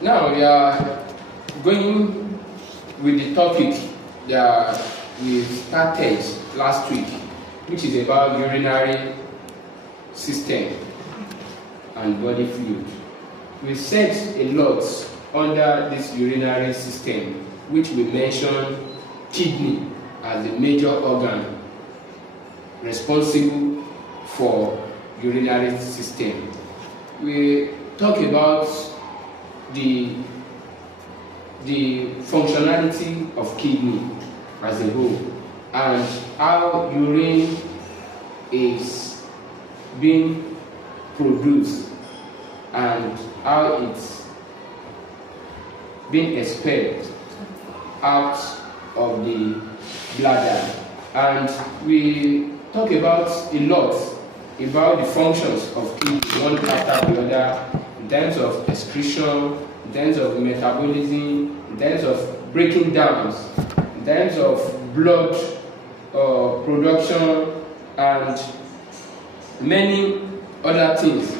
Now we are going with the topic that we started last week, which is about urinary system and body fluid. We said a lot under this urinary system, which we mentioned kidney as the major organ responsible for urinary system. We talk about the functionality of kidney as a whole and how urine is being produced and how it's being expelled out of the bladder. And we talk about a lot about the functions of kidney, one after the other, in terms of excretion, in terms of metabolism, in terms of breaking down, in terms of blood production, and many other things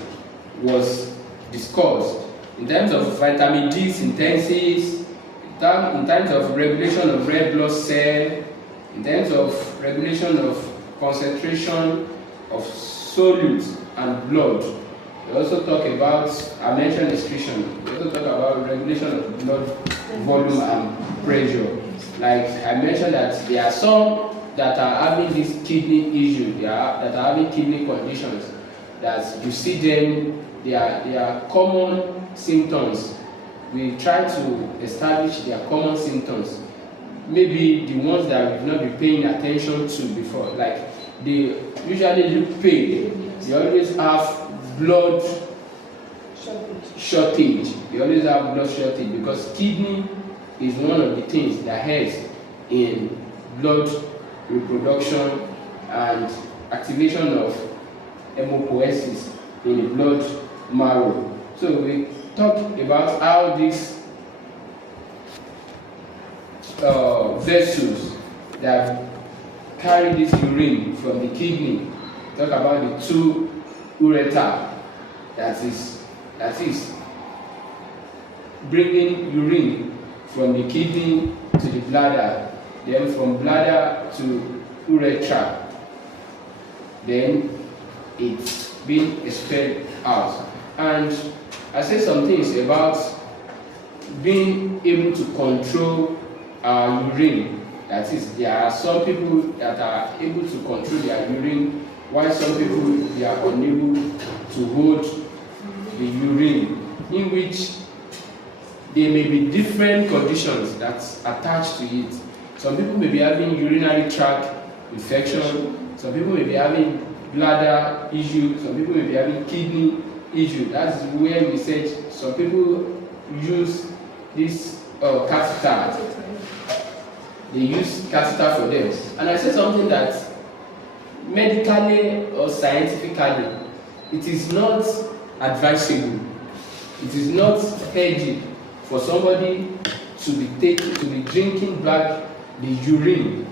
was discussed. In terms of vitamin D synthesis, in terms of regulation of red blood cell, in terms of regulation of concentration of solutes and blood. We also talk about, I mentioned excretion, we also talk about regulation of blood volume and pressure. Like I mentioned that there are some that are having this kidney issue, that are having kidney conditions, that you see them, they are common symptoms. We try to establish their common symptoms. Maybe the ones that we've not been paying attention to before, like they usually look pale, they always have blood shortage. They always have blood shortage because kidney is one of the things that helps in blood reproduction and activation of hemopoiesis in the blood marrow. So we talk about how these vessels that carry this urine from the kidney, talk about the two ureter that is bringing urine from the kidney to the bladder, then from bladder to urethra, then it's being expelled out. And I said some things about being able to control our urine. That is, there are some people that are able to control their urine, while some people they are unable to hold the urine, in which there may be different conditions that's attached to it. Some people may be having urinary tract infection, some people may be having bladder issue, some people may be having kidney issue. That's where we said some people use this catheter. They use catheter for them. And I said something that medically or scientifically, it is not advisable. It is not healthy for somebody to be drinking back the urine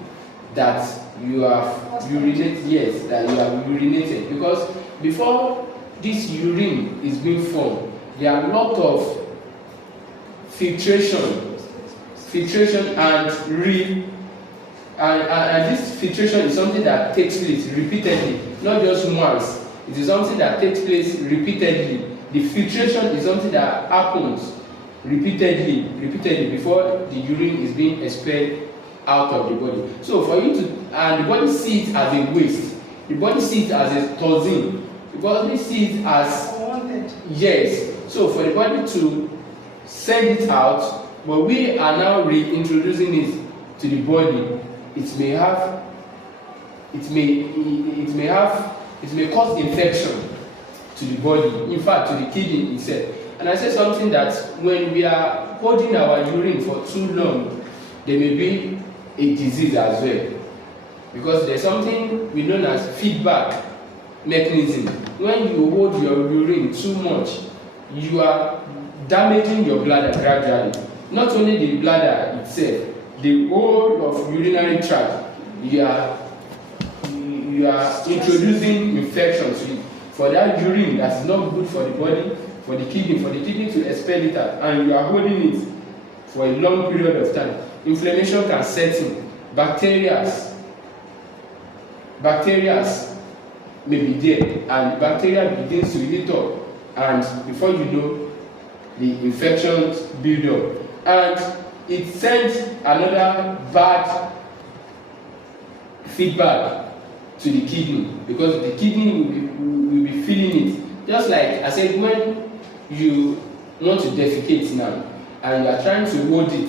that you have urinated. Yes, that you have urinated, because before this urine is being formed, there are a lot of filtration and this filtration is something that takes place repeatedly, not just once. It is something that takes place repeatedly. The filtration is something that happens repeatedly before the urine is being expelled out of the body. So for you to, and the body sees it as a waste, the body sees it as a toxin, the body sees it as unwanted. Yes. So for the body to send it out, but we are now reintroducing it to the body, it may cause infection to the body, in fact to the kidney itself. And I said something that when we are holding our urine for too long, there may be a disease as well, because there's something we know as feedback mechanism. When you hold your urine too much, you are damaging your bladder gradually. Not only the bladder itself, the whole of urinary tract, you are introducing infections to it. For that urine that's not good for the body, for the kidney to expel it out, and you are holding it for a long period of time, inflammation can set in. Bacteria may be there, and bacteria begins to heat up, and before you know, the infections build up, and it sends another bad feedback to the kidney, because the kidney will be feeling it. Just like I said, when you want to defecate now and you are trying to hold it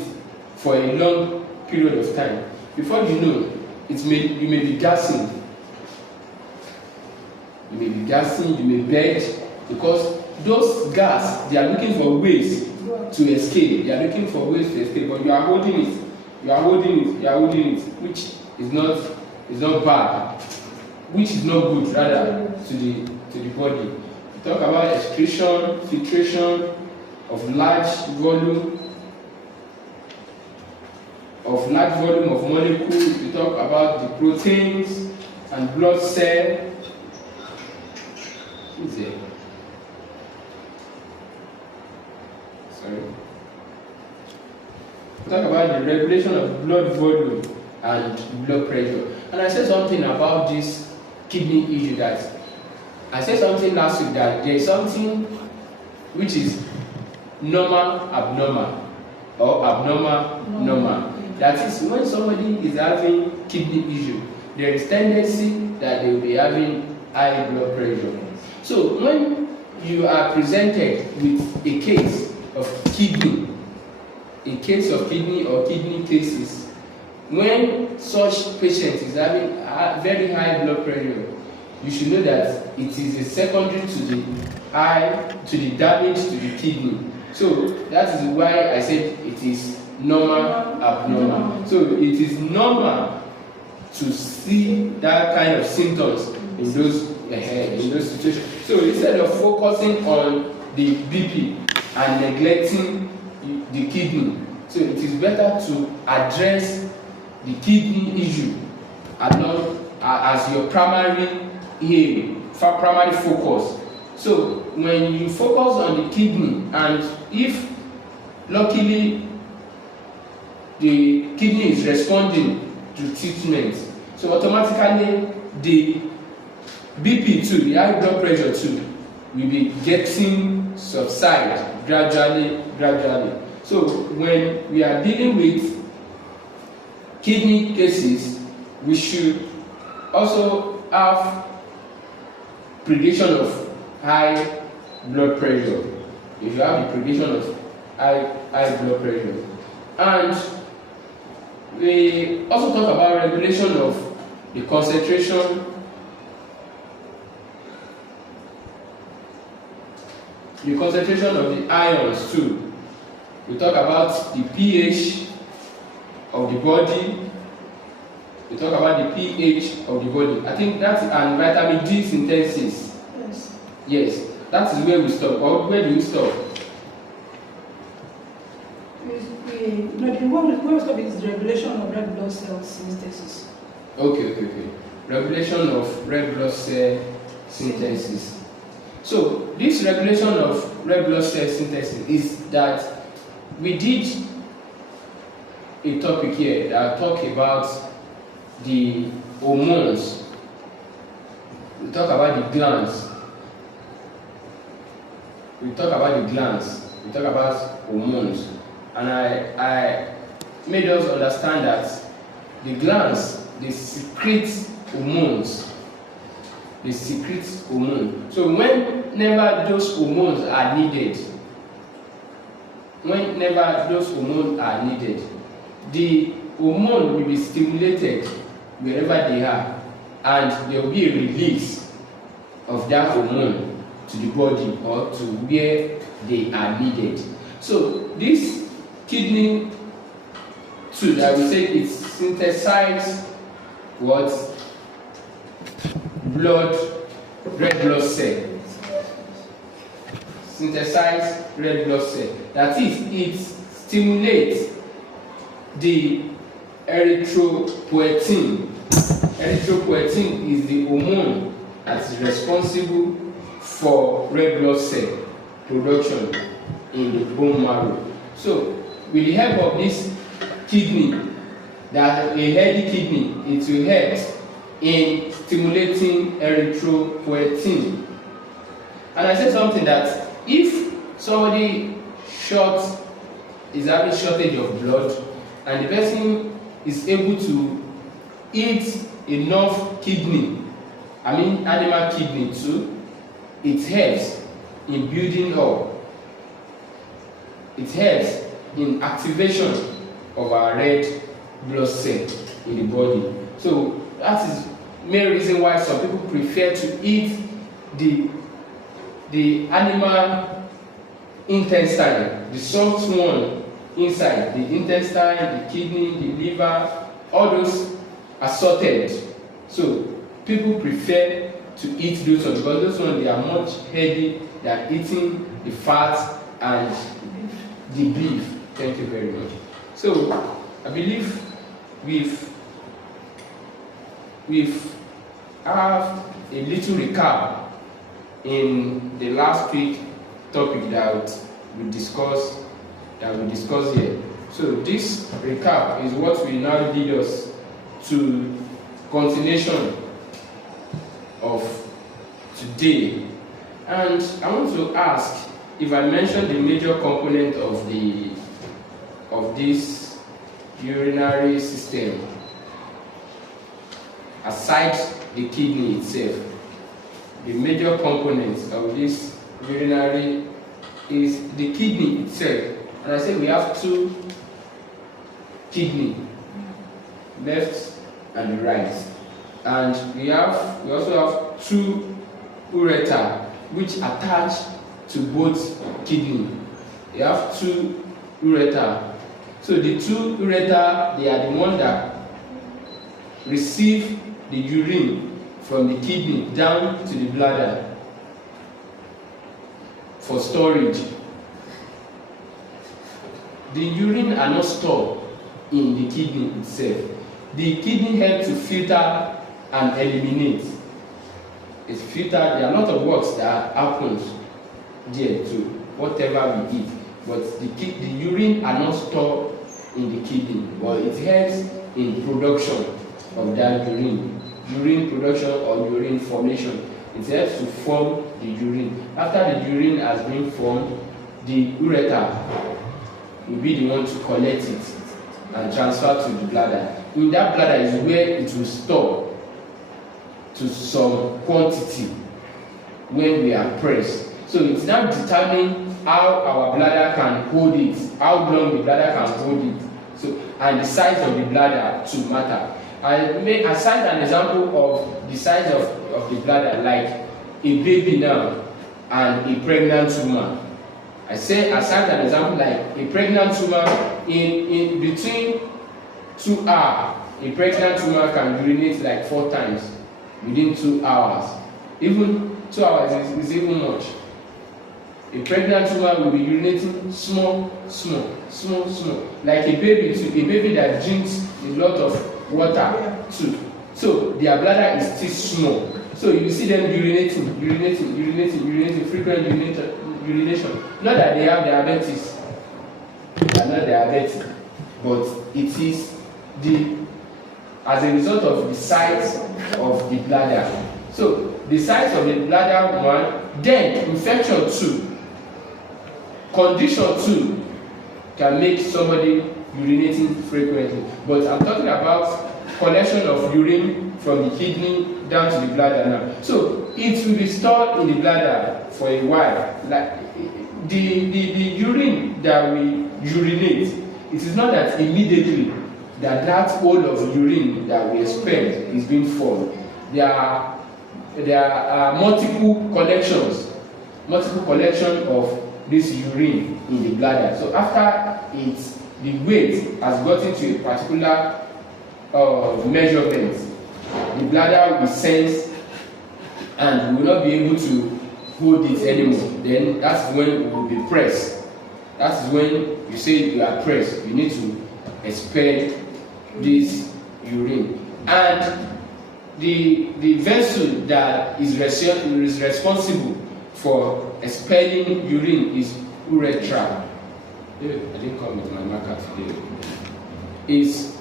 for a long period of time, before you know, you may be gassing. You may be gassing, you may beg, because those gas, they are looking for ways to escape. They are looking for ways to escape, but you are holding it. You are holding it, which is not bad, which is not good rather to the body. We talk about excretion, filtration of large volume of molecules. We talk about the proteins and blood cell. We talk about the regulation of blood volume and blood pressure. And I said something about this kidney issue, that I said something last week, that there is something which is normal abnormal or abnormal normal. That is, when somebody is having kidney issue, there is tendency that they will be having high blood pressure. So when you are presented with a case of kidney or kidney cases, when such patient is having very high blood pressure, you should know that it is a secondary to the damage to the kidney. So that is why I said it is normal abnormal. So it is normal to see that kind of symptoms in those situations. So instead of focusing on the BP and neglecting the kidney, so it is better to address the kidney issue as your primary aim, primary focus. So when you focus on the kidney, and if luckily the kidney is responding to treatment, so automatically the BP too, the high blood pressure too, will be getting subside gradually. So when we are dealing with kidney cases, we should also have prediction of high blood pressure. If you have the prediction of high blood pressure, and we also talk about regulation of the concentration, of the ions too. We talk about the pH of the body. We talk about the pH of the body. I think that's and vitamin D synthesis. Yes, that is where we stop. Or where do we stop? The one we stop is regulation of red blood cell synthesis. Okay. Regulation of red blood cell synthesis. So this regulation of red blood cell synthesis is that we did a topic here that talk about the hormones. We talk about the glands. We talk about hormones. And I made us understand that the glands, they secrete hormones. So whenever those hormones are needed, the hormone will be stimulated wherever they are, and there will be a release of that hormone to the body or to where they are needed. So this kidney too, I will say, it synthesizes what? Red blood cell. Synthesize red blood cell. That is, it stimulates the erythropoietin. Erythropoietin is the hormone that is responsible for red blood cell. production in the bone marrow. So with the help of this kidney, that a healthy kidney, it will help in stimulating erythropoietin. And I said something that if somebody is having shortage of blood and the person is able to eat enough kidney, animal kidney too, it helps in building up. It helps in activation of our red blood cell in the body. So that is the main reason why some people prefer to eat the animal intestine, the soft one inside, the intestine, the kidney, the liver, all those are sorted. So people prefer to eat those ones because those ones, they are much healthy than eating the fat and the beef. Thank you very much. So I believe we've have a little recap in the last week topic that we discussed here. So this recap is what will now lead us to continuation of today. And I want to ask if I mention the major component of this urinary system, aside the kidney itself, the major component of this urinary is the kidney itself. And I say we have two kidney, left and right, and we also have two ureter which attach to both kidney. We have two ureter. So the two ureter, they are the one that receive the urine from the kidney down to the bladder for storage. The urine are not stored in the kidney itself. The kidney helps to filter and eliminate. It's filtered. There are a lot of works that happens there to whatever we eat, but the urine are not stored in the kidney, but it helps in production of that urine production or urine formation. It helps to form the urine. After the urine has been formed, the ureter will be the one to collect it and transfer to the bladder. In that bladder is where it will store to some quantity when we are pressed. So it's now determining how our bladder can hold it, how long the bladder can hold it. So, and the size of the bladder to matter. I cite an example of the size of the bladder, like a baby now and a pregnant woman. I cite an example like a pregnant woman in between 2 hours. A pregnant woman can urinate like 4 times within 2 hours. Even 2 hours is even much. A pregnant woman will be urinating small. Like a baby that drinks a lot of water too. So their bladder is still small. So you see them urinating, frequent urination. Not that they have diabetes. They are not diabetic. But it is as a result of the size of the bladder. So the size of the bladder one, then infection too. Condition too can make somebody urinating frequently. But I'm talking about collection of urine from the kidney down to the bladder now. So it will be stored in the bladder for a while. Like the urine that we urinate, it is not that immediately that hole of urine that we expect is being formed. There are multiple collection of this urine in the bladder. So after the weight has gotten to a particular measurement, the bladder will sense and will not be able to hold it anymore. Then that's when it will be pressed. That's when you say you are pressed. You need to expel this urine. And the vessel that is responsible for expelling urine is urethra. I didn't come with my marker today. Is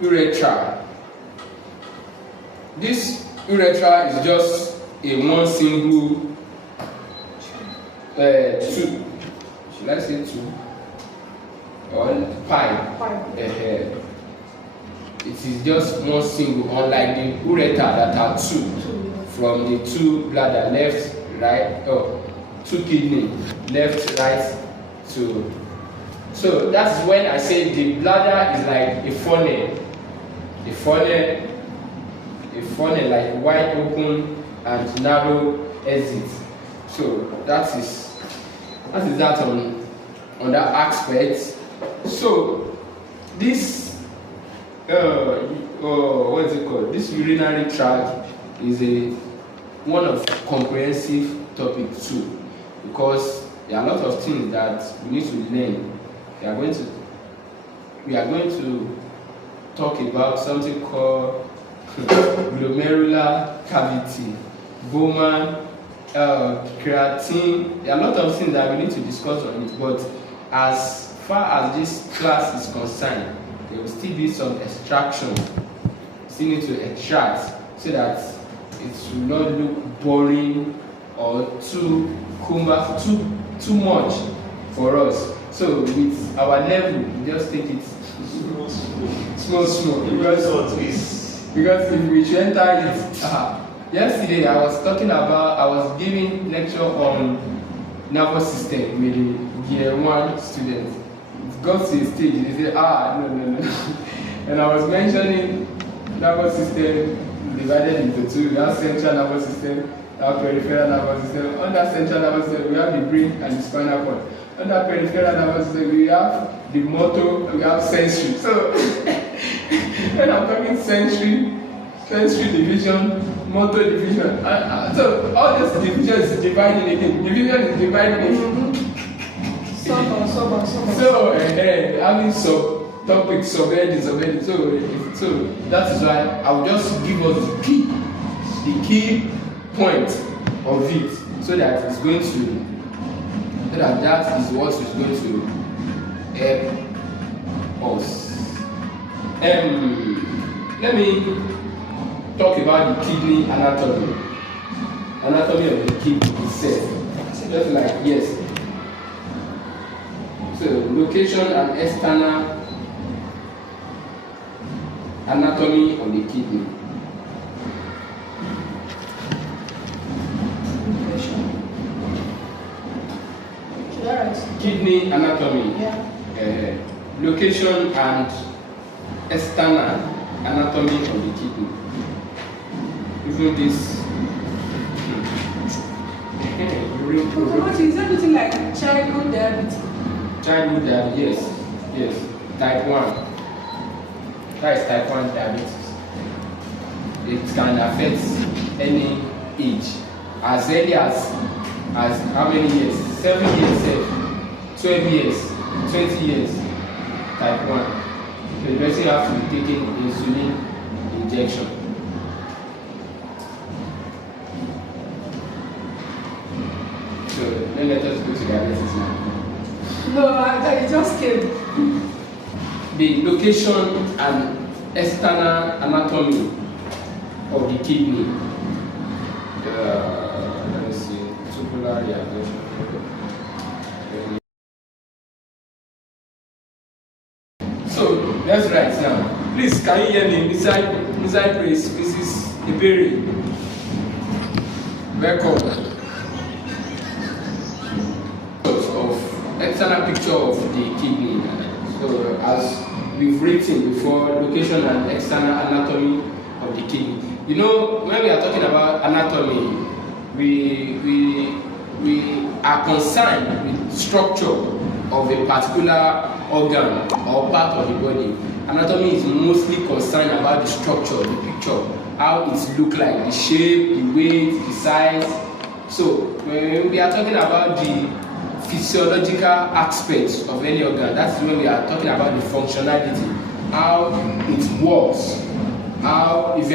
urethra. This urethra is just a one single tube. Should I say tube? Or pipe. It is just one single, unlike the ureter that are two. From the two bladder, left, right, two kidney, left, right, to. So that's when I say the bladder is like a funnel. A funnel like wide open and narrow exit. So that is that on that aspect. So this what is it called? This urinary tract is one of comprehensive topic too, because there are a lot of things that we need to learn. We are going to talk about something called glomerular cavity, Bowman, creatine. There are a lot of things that we need to discuss on it, but as far as this class is concerned, there will still be some extraction. Still need to extract so that it will not look boring or too much for us. So with our level, we just take it small. Because if we should enter it, yesterday I was giving lecture on nervous system with the year 1 students. It got to a stage, they said, no. And I was mentioning nervous system divided into two. We have central nervous system, our peripheral nervous system. Under central nervous system, we have the brain and the spinal cord. Under peripheral nervous system, we have the motor and we have sensory. So when I'm talking sensory division, motor division, so all this division is dividing again. Division is dividing again. So having subtopics, subheading. So that is why I will just give us the key point of it, so that it's going to. That is what is going to help us. Let me talk about the kidney anatomy. Anatomy of the kidney itself. Just like, yes. So, location and external anatomy of the kidney. Kidney anatomy. Yeah. Location and external anatomy of the kidney. Even this. Is everything like childhood diabetes? Childhood diabetes, yes. Type 1. That is type 1 diabetes. It can affect any age. As early as how many years? 7 years, 12 years, 20 years. Type 1. The person has to be taking insulin injection. So let us go to diabetes now. No, I just came. The location and external anatomy of the kidney. Let me see. Tubular reaction. So let's write now. Please, can you hear me? Inside praise, Mrs. Iberi. Welcome. External picture of the kidney. So as we've written before, location and external anatomy of the kidney. You know, when we are talking about anatomy, we are concerned with structure of a particular organ or part of the body. Anatomy is mostly concerned about the structure, the picture, how it look like, the shape, the weight, the size. So when we are talking about the physiological aspects of any organ, that's when we are talking about the functionality, how it works, how if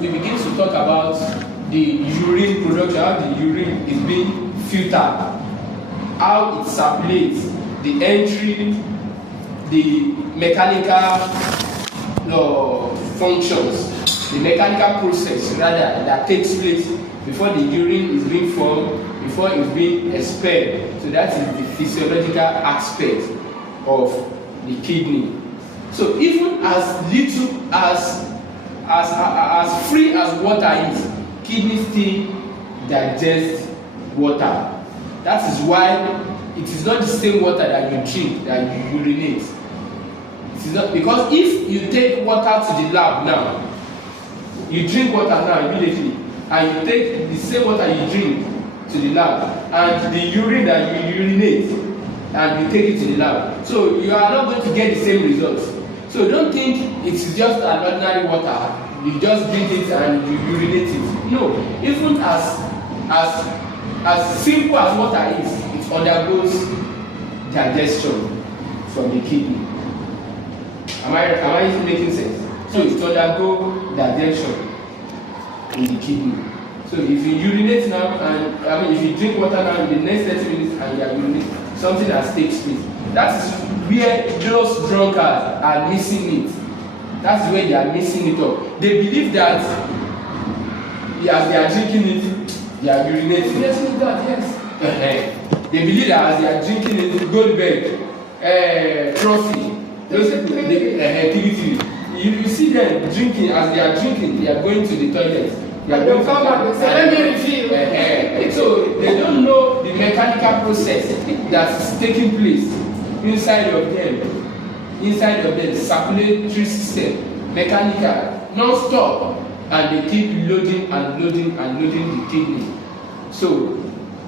we begin to talk about the urine production, how the urine is being filter, how it circulates, the entry, the mechanical functions, the mechanical process rather that takes place before the urine is being formed, before it's being expelled. So that is the physiological aspect of the kidney. So even as little as free as water is, kidney still digest water. That is why it is not the same water that you drink that you urinate. It is not, because if you take water to the lab now, you drink water now immediately, and you take the same water you drink to the lab, and the urine that you urinate, and you take it to the lab. So you are not going to get the same results. So don't think it's just an ordinary water. You just drink it and you urinate it. No, even as simple as water is, it undergoes digestion from the kidney. Am I making sense? So it undergoes digestion in the kidney. So if you urinate now, and if you drink water now in the next 30 minutes and you are urinating, something has takes place. That is where those drunkards are missing it. That's where they are missing it up. They believe that as they are drinking it, they are urinating. Yes. They believe that as they are drinking it, go to bed, trophy, those activity. You see them drinking, as they are drinking, they are going to the toilet. They are going to let me refill. So they don't know the mechanical process that is taking place inside of them, circulatory system, mechanical, non-stop, and they keep loading and loading and loading the kidney. So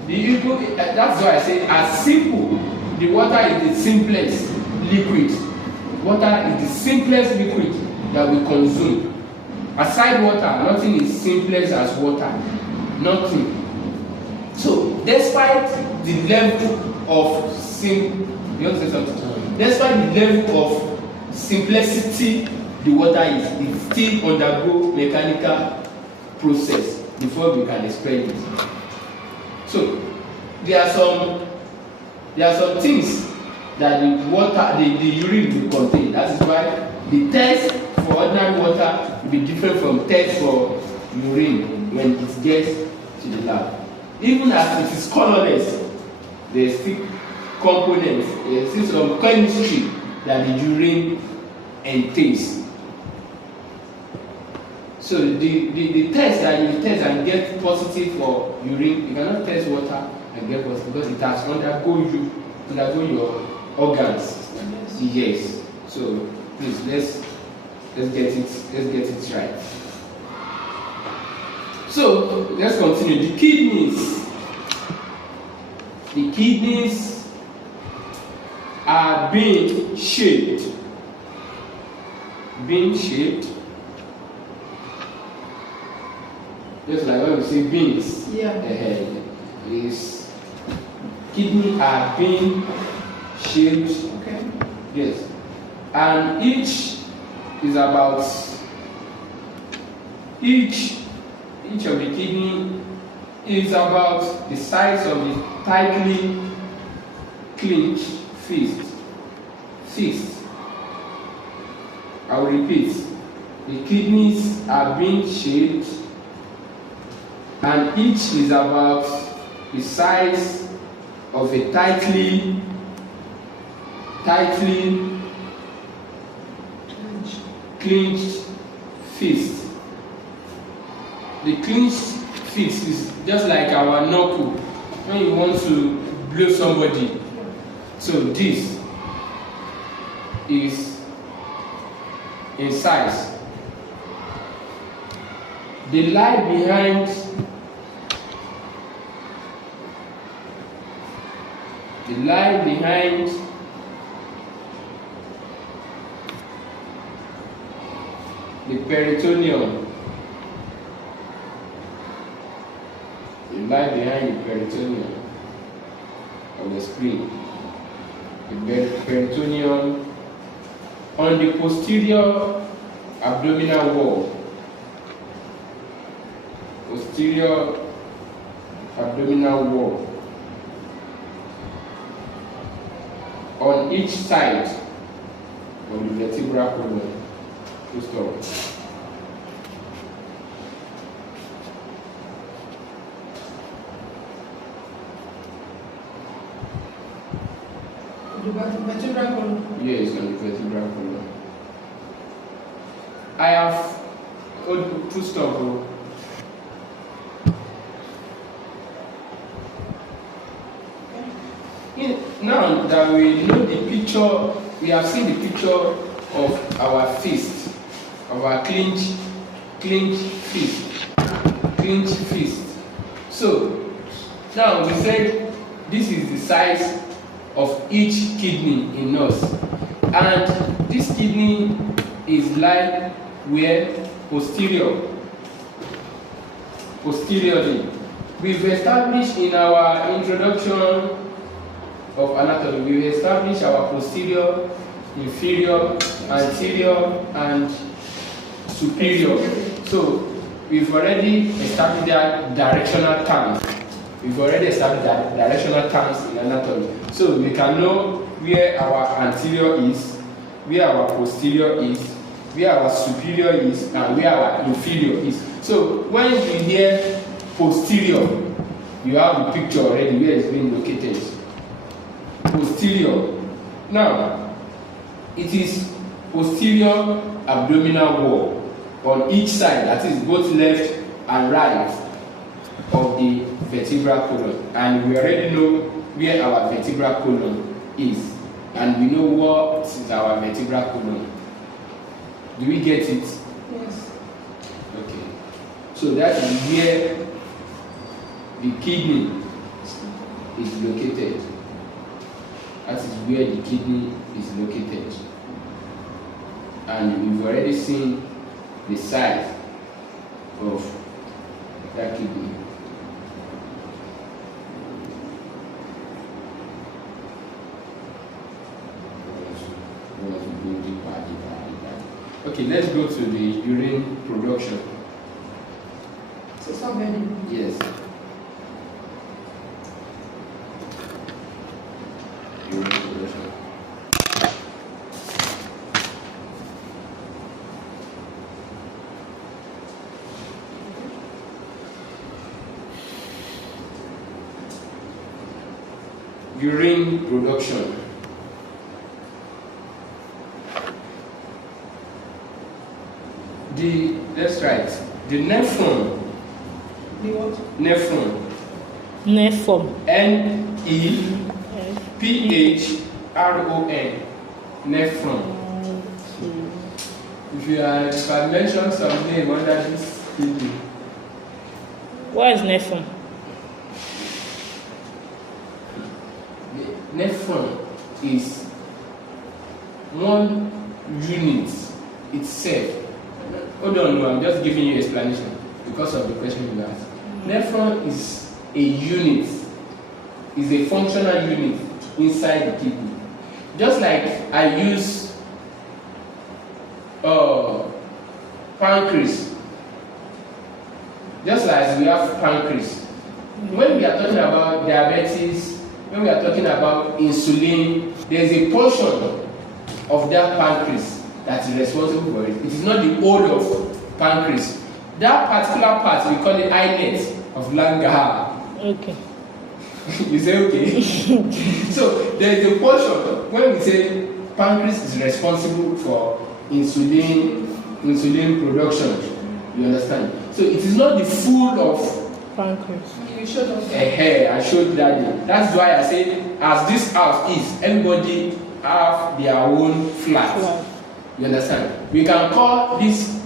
that's why I say, as simple, the water is the simplest liquid. Water is the simplest liquid that we consume. Aside water, nothing is simplest as water. Nothing. So despite the level of despite the level of simplicity the water is, it still undergo mechanical process before we can expel it. So there are some things that the water, the urine will contain. That is why the test for ordinary water will be different from test for urine when it gets to the lab. Even as it is colorless, there is still components, there is still some chemistry that the urine entails. So the test that you test and get positive for urine, you cannot test water and get positive because it has undergo your organs. Yes. So please let's get it right. So let's continue. The kidneys are being shaped. Just like when we say beans. Yeah. Is kidney are being shaped. Okay. Yes. And each of the kidney is about the size of the tightly clenched fist. I will repeat. The kidneys are being shaped, and each is about the size of a tightly clenched fist. The clenched fist is just like our knuckle when you want to blow somebody. So this is in size. The lie behind the peritoneum. The lie behind the peritoneum of the spleen. The peritoneum on the posterior abdominal wall. Posterior abdominal wall. on each side of the vertebral column. Full stop. The vertebral column. Yes, on the vertebral column. I have full stop. Now that we know the picture, we have seen the picture of our fist, of our clenched fist. So now we said this is the size of each kidney in us, and this kidney is like where posteriorly. We've established in our introduction of anatomy, we've established our posterior, inferior, anterior, and superior. So we've already established that directional terms. We've already established that directional terms in anatomy. So we can know where our anterior is, where our posterior is, where our superior is, and where our inferior is. So when you hear posterior, you have the picture already where it's being located. Posterior. Now, it is posterior abdominal wall on each side, that is both left and right of the vertebral column. And we already know where our vertebral column is, and we know what is our vertebral column. Do we get it? Yes. Okay. So that is where the kidney is located. That is where the kidney is located. And we've already seen the size of that kidney. Okay, let's go to the urine production. So stop bending. Yes. Urine production. Urine production. Let's write the nephron. The what? Nephron. Nephron. Nephron. Nephron. If I mention some name under this kidney. What is nephron? Nephron is one unit itself. Hold on, no, I'm just giving you explanation because of the question you asked. Nephron is a unit, is a functional unit inside the kidney. Just like I use pancreas. Just like we have pancreas. When we are talking about diabetes, when we are talking about insulin, there is a portion of that pancreas that is responsible for it. It is not the whole of pancreas. That particular part, we call it islet of Langerhans. Okay. You say okay? So there is a portion, when we say pancreas is responsible for insulin production, you understand? So it is not the full of Pancreas. You showed us. I showed that. That's why I say, as this house is, everybody have their own flat. You understand? We can call this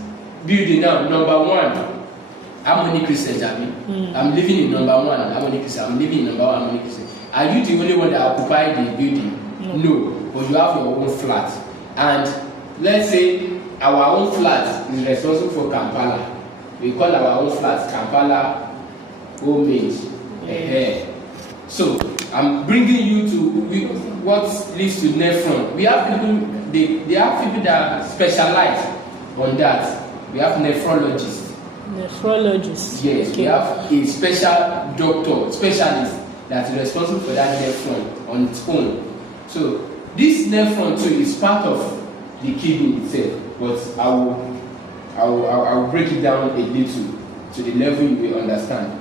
building now number 1 Harmony Christian, Jami. I'm living in number 1 Harmony Christian. I'm living in number 1 Harmony Christian. Are you the only one that occupy the building? No. But you have your own flat. And let's say our own flat is responsible for Kampala. We call our own flat Kampala homage. So I'm bringing you to what leads to nephron. We have people, they have people that specialize on that. We have nephrologists. Nephrologist. Yes, okay. We have a specialist that is responsible for that nephron on its own. So This nephron too is part of the kidney itself, but I will break it down a little to the level you will understand.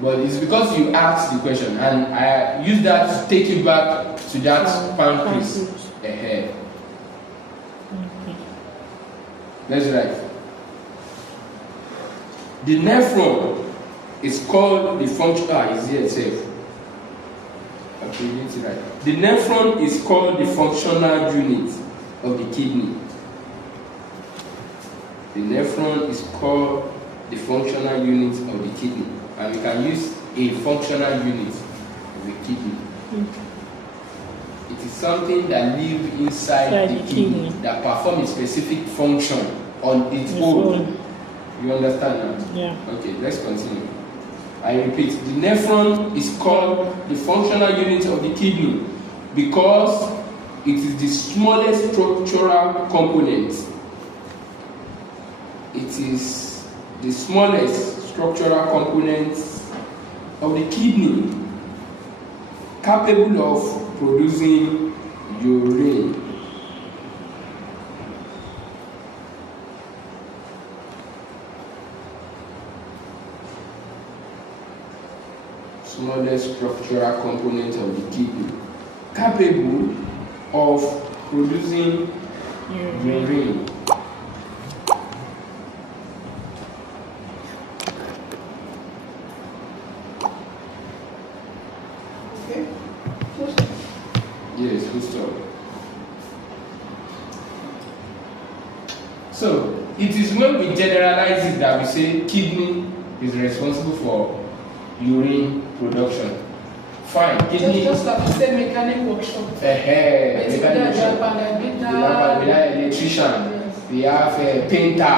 But it's because you asked the question, and I use that to take you back to that pancreas. Ahead. Let's write. The nephron is called the function. Is here itself. Okay, let's write. The nephron is called the functional unit of the kidney. The nephron is called the functional unit of the kidney, and we can use a functional unit of the kidney. It is something that lives inside the kidney that performs a specific function on its own. You understand now? Yeah. Okay, let's continue. I repeat, the nephron is called the functional unit of the kidney because it is the smallest structural component. It is the smallest structural component of the kidney capable of producing urine. Smallest structural component of the kidney capable of producing urine. Okay. Yes, good stop. So it is when we generalize it that we say kidney is responsible for urine production. Fine, kidney. Just like you say, mechanic workshop. Mechanic workshop. We have electrician. We have painter.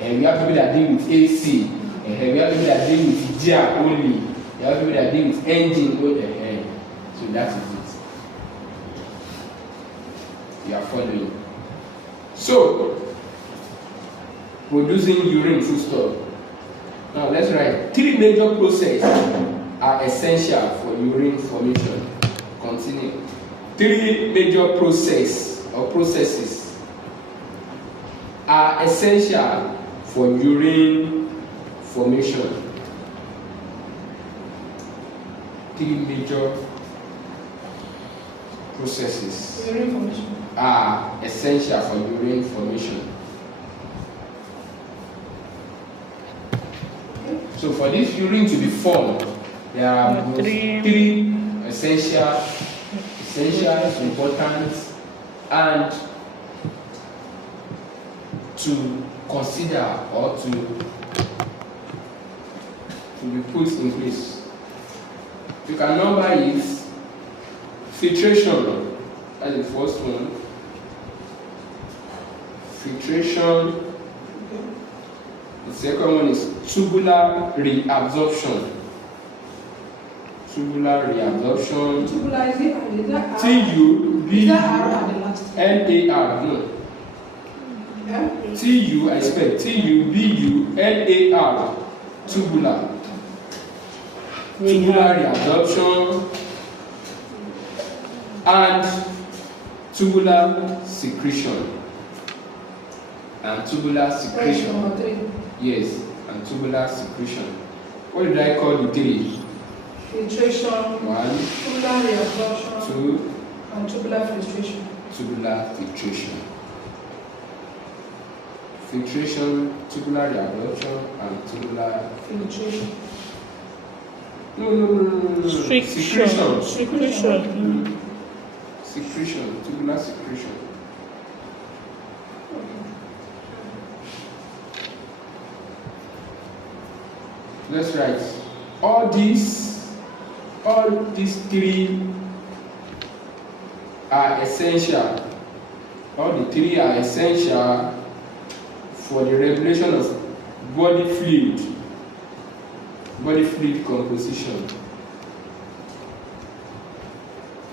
We have people that deal with AC. We have people that deal with gear only. We have people that deal with engine only. So that is it. You are following. So producing urine, full stop. Now let's write. 3 major processes are essential for urine formation. Continue. 3 major processes are essential for urine formation. 3 major processes Urine formation are essential for urine formation. So for this urine to be formed, there are 3 essential, important, and to consider or to be put in place. You can number it. Filtration, that's the first one. Filtration. The second one is tubular reabsorption. Tubular reabsorption. Tubular is it? T-U-B-U-L-A-R. No. T-U, I spell T-U-B-U-L-A-R. Tubular. Tubular reabsorption and tubular secretion. And tubular secretion. Yes, and tubular secretion. What did I call the 3? Filtration, 1, tubular reabsorption, 2, and tubular filtration. Tubular filtration. Filtration, tubular reabsorption, and tubular Filtration. No. Secretion. Secretion, tubular secretion. Let's write. All these 3 are essential. All the 3 are essential for the regulation of body fluid composition.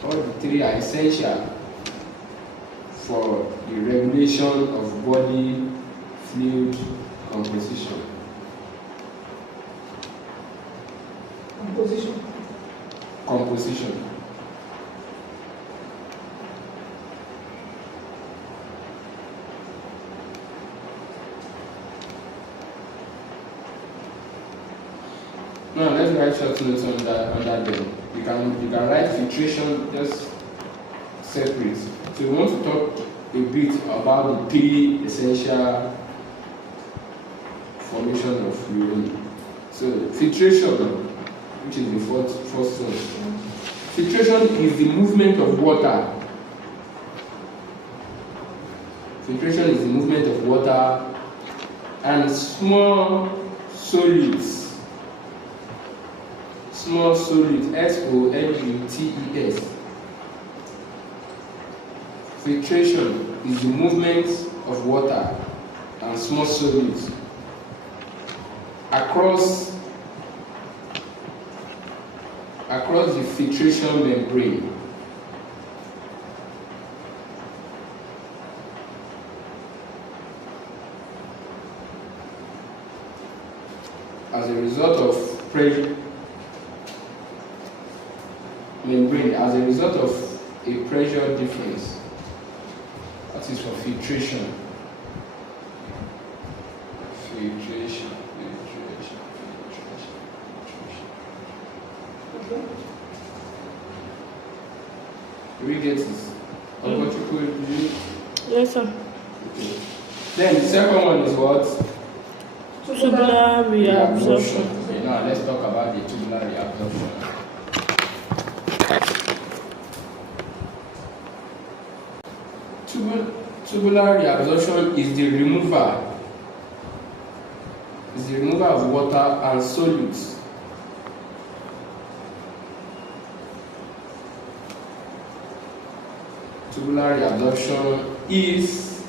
All the 3 are essential for the regulation of body fluid composition. Composition. Now let's write short notes under them. You can write filtration just separate. So we want to talk a bit about the three essential formation of urine. So filtration, which is the first one. Filtration is the movement of water. Filtration is the movement of water and small solids. Small solids, SOLUTES. Filtration is the movement of water and small solids across the filtration membrane. As a result of pressure membrane, as a result of a pressure difference. That is for filtration. Filtration. Okay. Do we get this? Yes, sir. Okay. Then the second one is what? Tubular reabsorption. Okay, now let's talk about the tubular reabsorption. Tubular reabsorption is the removal of water and solids tubular reabsorption is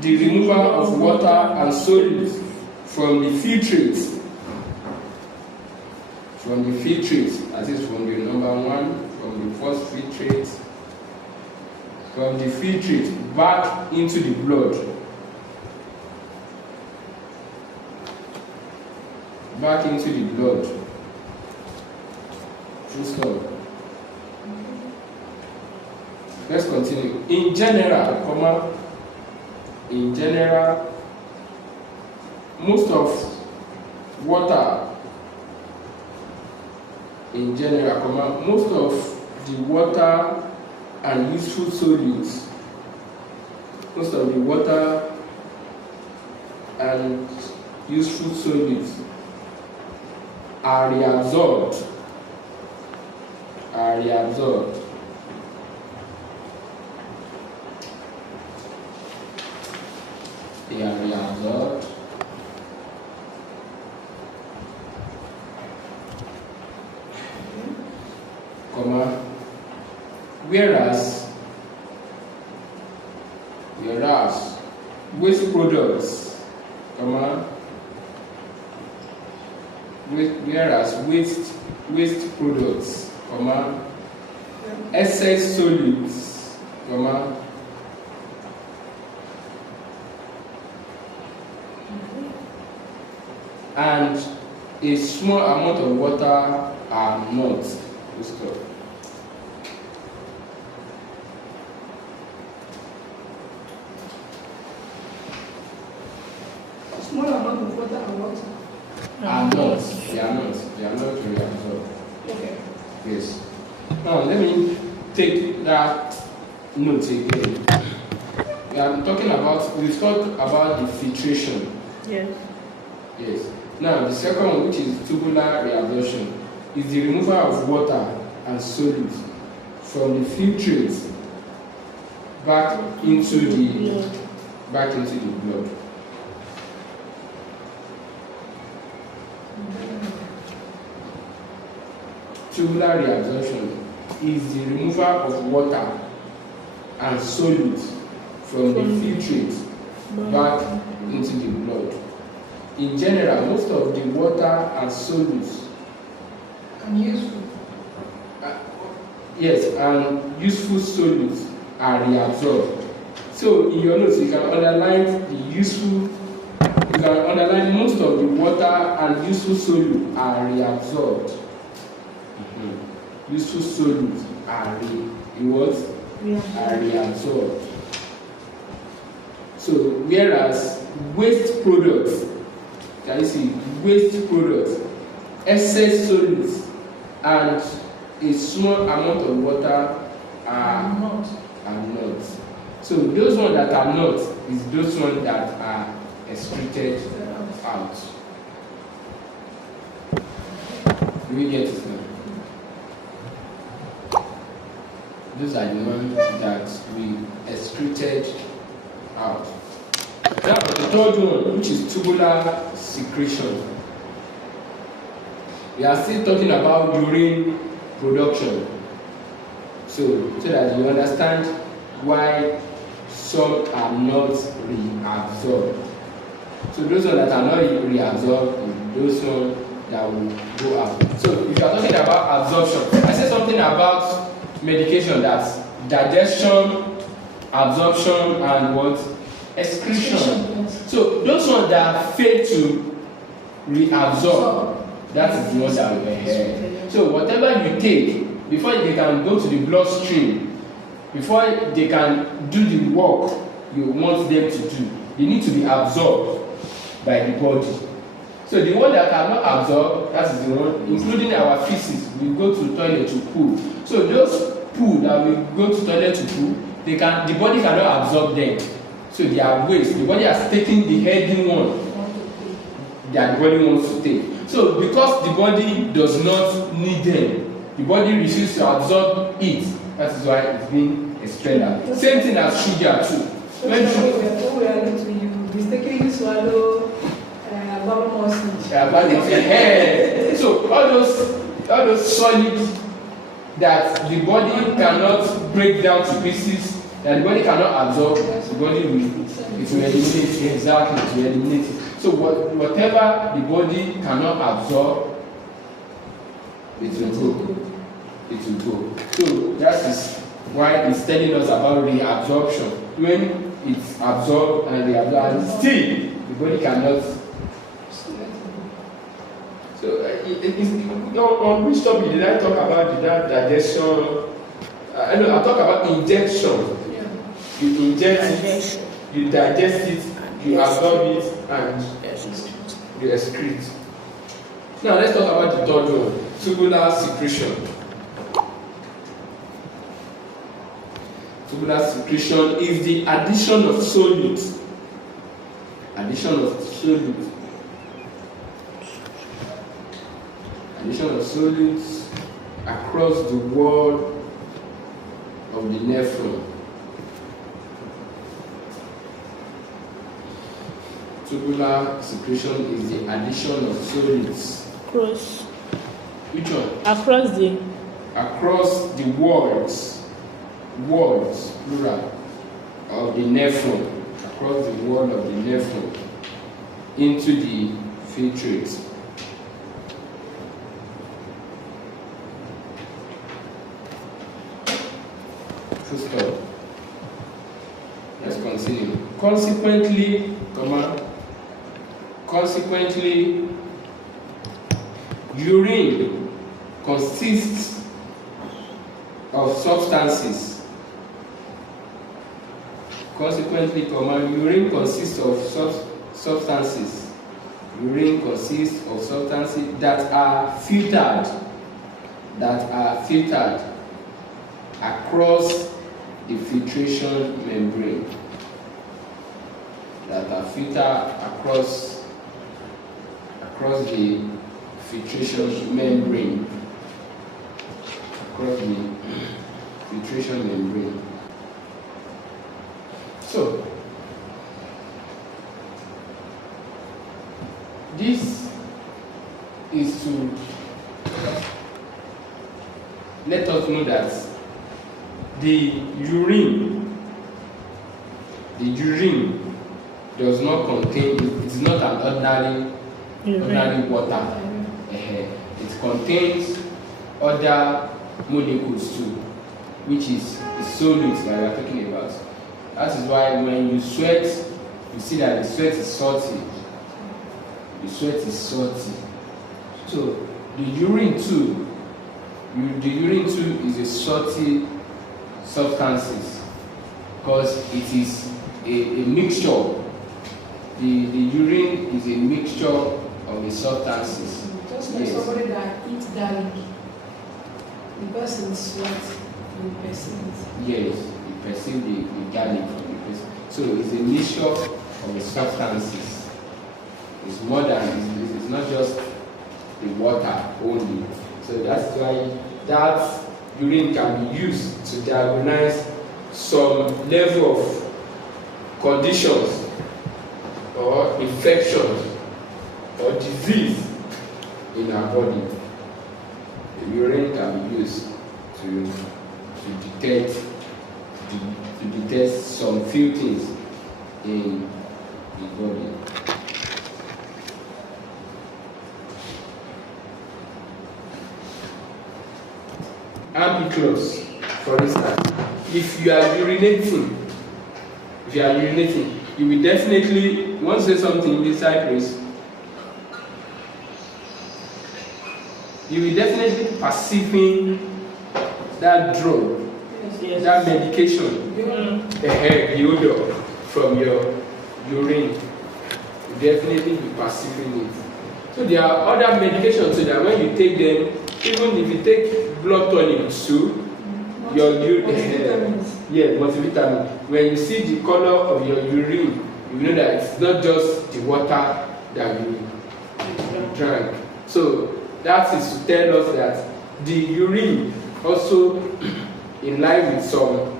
the removal of water and solids from the filtrate, that is from the number one, from the first filtrate, from the filtrate back into the blood. Back into the blood. Full stop. Let's continue. In general, most of water, most of the water and useful solids, are reabsorbed. They are reabsorbed. Whereas waste products, excess solids, and a small amount of water are not. Small amount of water and water. They are not reabsorbed. Okay. Yes. Now let me take that note again. We've talked about the filtration. Yes. Now the second one, which is tubular reabsorption, is the removal of water and solids from the filtrate back into the blood. Tubular reabsorption is the removal of water and solids from the filtrate back into the blood. In general, most of the water and solids And useful. and useful solids are reabsorbed. So in your notes, you can underline most of the water and useful solids are reabsorbed. Useful solids are reabsorbed. So whereas waste products, can you see, waste products excess solids and a small amount of water are not. So those ones that are not is those ones that are excreted out. Do we get it now? Those are the ones that we excreted out. Now the third one, which is tubular secretion. We are still talking about urine production. So that you understand why some are not reabsorbed. So those ones that are not reabsorbed, those ones that will go out. So if you are talking about absorption, I said something about medication, that's digestion, absorption, and what? Excretion. So those ones that fail to reabsorb, that is the one that will be. So whatever you take, before they can go to the bloodstream, before they can do the work you want them to do, they need to be absorbed by the body. So the one that cannot absorb, that is the one, including our feces, we go to toilet to poo. So those poo that we go to toilet to poo, the body cannot absorb them. So they are waste. The body has taken the heavy one that the body wants to take. So because the body does not need them, the body refuses to absorb it. That is why it's being expelled. Same thing as sugar too. When we are going to you mistakenly swallow so all those solids that the body cannot break down to pieces, that the body cannot absorb, the body will eliminate. Exactly, it will eliminate it. So whatever the body cannot absorb, it will go. It will go. So that is why it's telling us about reabsorption. When it's absorbed and reabsorbed, and still the body cannot. So on which topic did I talk about? Digestion? I talk about injection. Yeah. You inject it, you digest it, you absorb it, and you excrete. Now let's talk about the third one, tubular secretion. Tubular secretion is the addition of solids. Addition of solids across the wall of the nephron. Tubular secretion is the addition of solids. Across. Which one? Across the walls, plural, of the nephron. Across the wall of the nephron into the filtrate. Stop. Let's continue. Consequently, urine consists of substances. Urine consists of substances. Urine consists of substances that are filtered across the filtration membrane. That are filtered across the filtration membrane. Across the filtration membrane. So this is to let us know that the urine does not contain, it is not an ordinary water. It contains other molecules too, which is the solids that we are talking about. That is why when you sweat, you see that the sweat is salty. So the urine too is a salty substances because it is a mixture. The urine is a mixture of the substances. Just suppose Yes. somebody that eats garlic, the person sweat, you perceive it. Yes, you perceive the garlic from the person. So it's a mixture of the substances. It's more than, it's not just the water only. So that's why that urine can be used to diagnose some level of conditions or infections or disease in our body. The urine can be used to detect some few things in the body. Ampiclos, for instance, if you are urinating, you will definitely, once you say something inside place, you will definitely perceiving that drug, Yes. that medication, the odor from your urine. You definitely be perceiving it. So there are other medications so that when you take them, even if you take blood tonic too, your urine, multivitamin. When you see the color of your urine, you know that it's not just the water that you drank. So that is to tell us that the urine also in line with some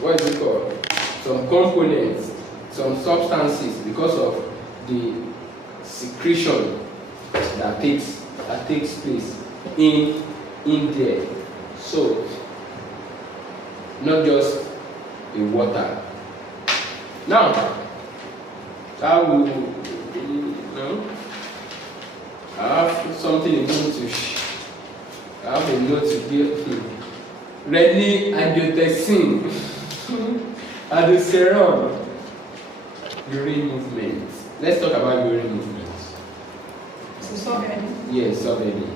what is it called? Some components, some substances because of the secretion that takes place in there. So not just the water. Now that will I have something again to I have a note to give. Ready angiotensin, aldosterone, urine movement. Let's talk about urine movement. So subheading. Yes, subheading,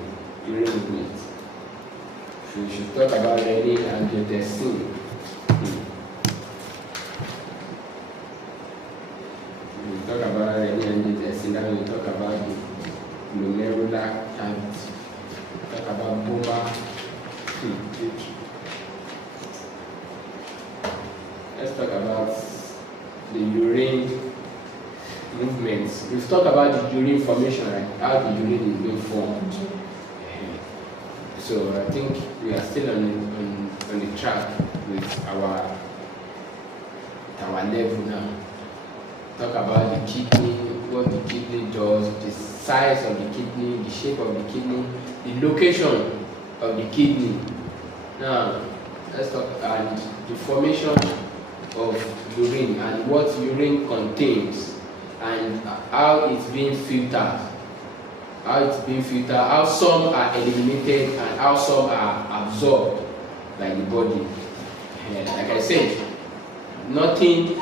urine movement. We should talk about ready angiotensin. We talk about ready angiotensin, then we talk about the glomerular cavity. Talk about boma. Let's talk about the urine movements. We've talked about the urine formation, right? How the urine is being formed. So I think we are still on the track with our level now. Talk about the kidney, what the kidney does, the size of the kidney, the shape of the kidney, the location of the kidney. Now, let's talk about the formation of urine and what urine contains and how it's being filtered. How some are eliminated and how some are absorbed by the body. Like I said, nothing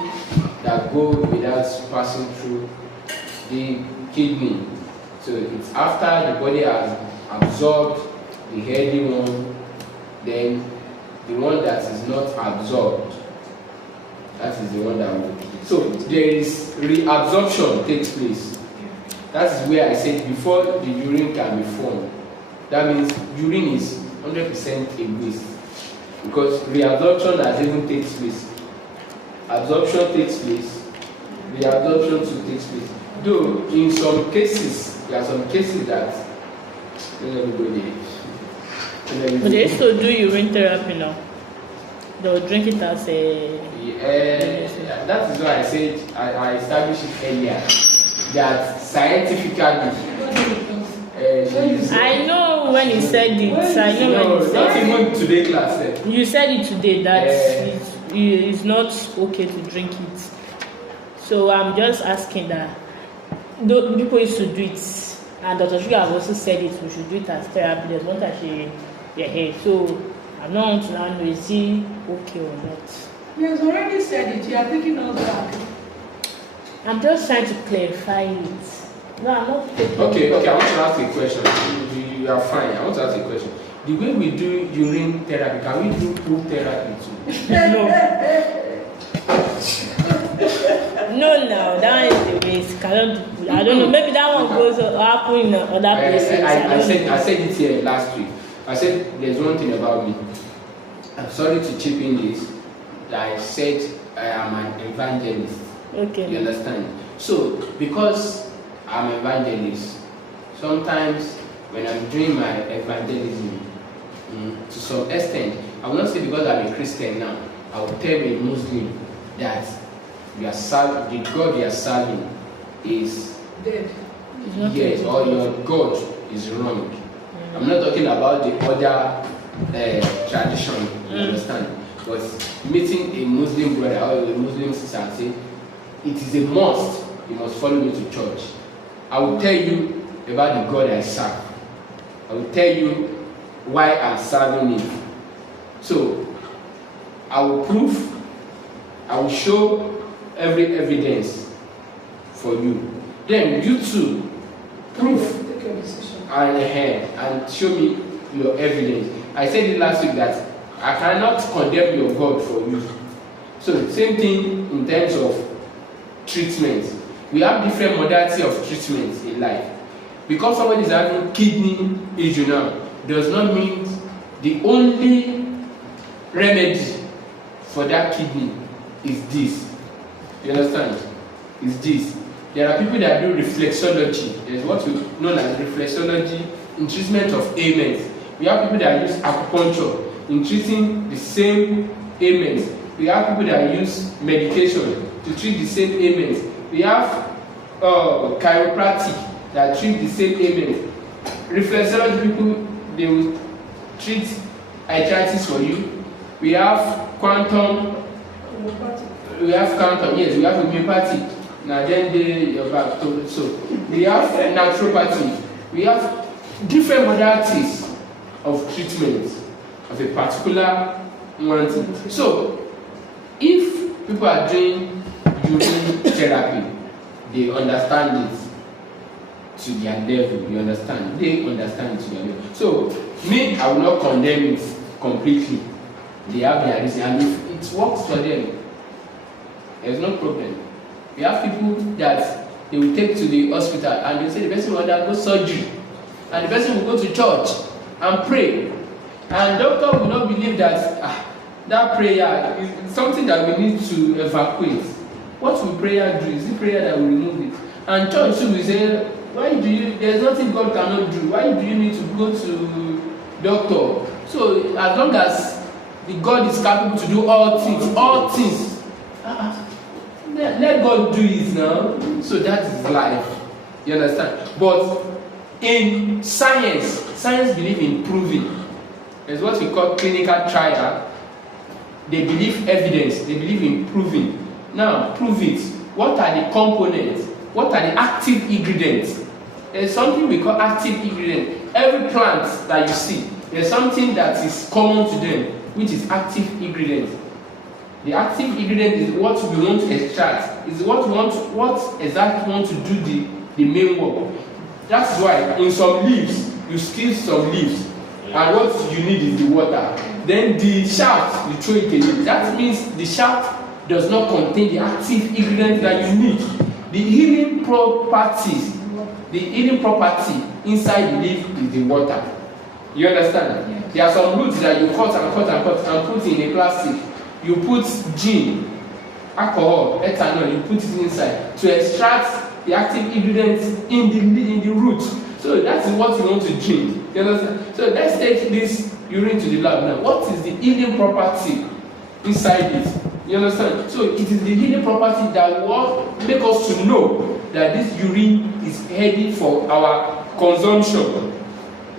that goes without passing through the kidney. So it's after the body has absorbed the healthy one, then the one that is not absorbed, that is the one that will. So there is reabsorption takes place. That is where I said before the urine can be formed. That means urine is 100% a waste because reabsorption has even takes place. Absorption takes place. Reabsorption too takes place. Though in some cases, there are some cases that let me go there. But they used to do urine therapy now. They'll drink it as a. That is why I said I established it earlier that scientifically. I know when you said it. I know when you Not said even today class. it. You said it today that it's not okay to drink it. So I'm just asking that. People used to do it, and Dr. Sugar has also said it. We should do it as therapy. There's one that she hair. So I don't want to know is it okay or not. He has already said it. You are taking us back. I'm just trying to clarify it. No, I'm not taking Okay. I want to ask a question. You are fine. I want to ask a question. The way we do urine therapy, can we do pool therapy too? No. No, that is the waste. I don't know. Maybe that one goes happen in other places. I said it here last week. I said there's one thing about me. I'm sorry to chip in this. I said I am an evangelist. Okay. You understand? So because I'm an evangelist, sometimes when I'm doing my evangelism, to some extent, I will not say because I'm a Christian now, I will tell a Muslim that the God you are serving is Dead. yes, or your God is wrong. I'm not talking about the other tradition, you understand? But meeting a Muslim brother or a Muslim sister and say, it is a must, you must follow me to church. I will tell you about the God I serve. I will tell you why I'm serving him. So, I will prove, I will show every evidence for you. Then you too, prove Take your decision. and show me your evidence. I said it last week that I cannot condemn your God for you. So, same thing in terms of treatment. We have different modality of treatments in life. Because somebody is having kidney issue now, does not mean the only remedy for that kidney is this. You understand? Is this. There are people that do reflexology. There's what we know as reflexology in treatment of ailments. We have people that use acupuncture in treating the same ailments. We have people that use medication to treat the same ailments. We have chiropractic that treat the same ailments. Reflexology people, they will treat arthritis for you. We have quantum. We have quantum. Yes, we have homeopathic. Now then you're back to so we have naturopathy. We have different modalities of treatment of a particular one thing. So if people are doing urine therapy, they understand it to their level. You understand? They understand it to their level. So me, I will not condemn it completely. They have their reason, and if it works for them, there's no problem. We have people that they will take to the hospital and they say the person will undergo surgery, and the person will go to church and pray, and doctor will not believe that that prayer is something that we need to evacuate. What will prayer do? Is it prayer that will remove it? And church too will say, why do you? There's nothing God cannot do. Why do you need to go to doctor? So as long as the God is capable to do all things, let God do it now. So that is life. You understand? But in science believe in proving. There's what we call clinical trial. They believe evidence. They believe in proving. Now, prove it. What are the components? What are the active ingredients? There's something we call active ingredient. Every plant that you see, there's something that is common to them, which is active ingredient. The active ingredient is what we want to extract. Is what exactly want to do the main work. That's why in some leaves, you squeeze some leaves, and what you need is the water. Then the shaft, you throw it away. That means the shaft does not contain the active ingredient that you need. The healing property inside the leaf is the water. You understand? Yes. There are some roots that you cut and put in a plastic. You put gin, alcohol, ethanol, you put it inside to extract the active ingredients in the root. So that is what you want to drink. You understand? So let's take this urine to the lab now. What is the healing property inside it? You understand? So it is the healing property that will make us to know that this urine is heading for our consumption.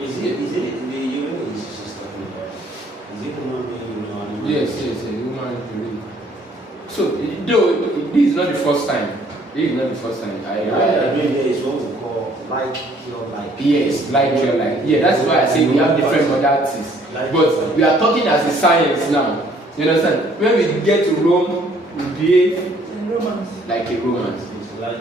Is it the urine is just talking about? Is it human being, animal? Yes, human urine. So though this is not the first time. This is not the first time. What they are doing here is what we call like cure like. Yes, like cure like. Yeah, that's why I say we have different modalities. But we are talking as a science now. You understand? When we get to Rome, we behave like a Roman. It's like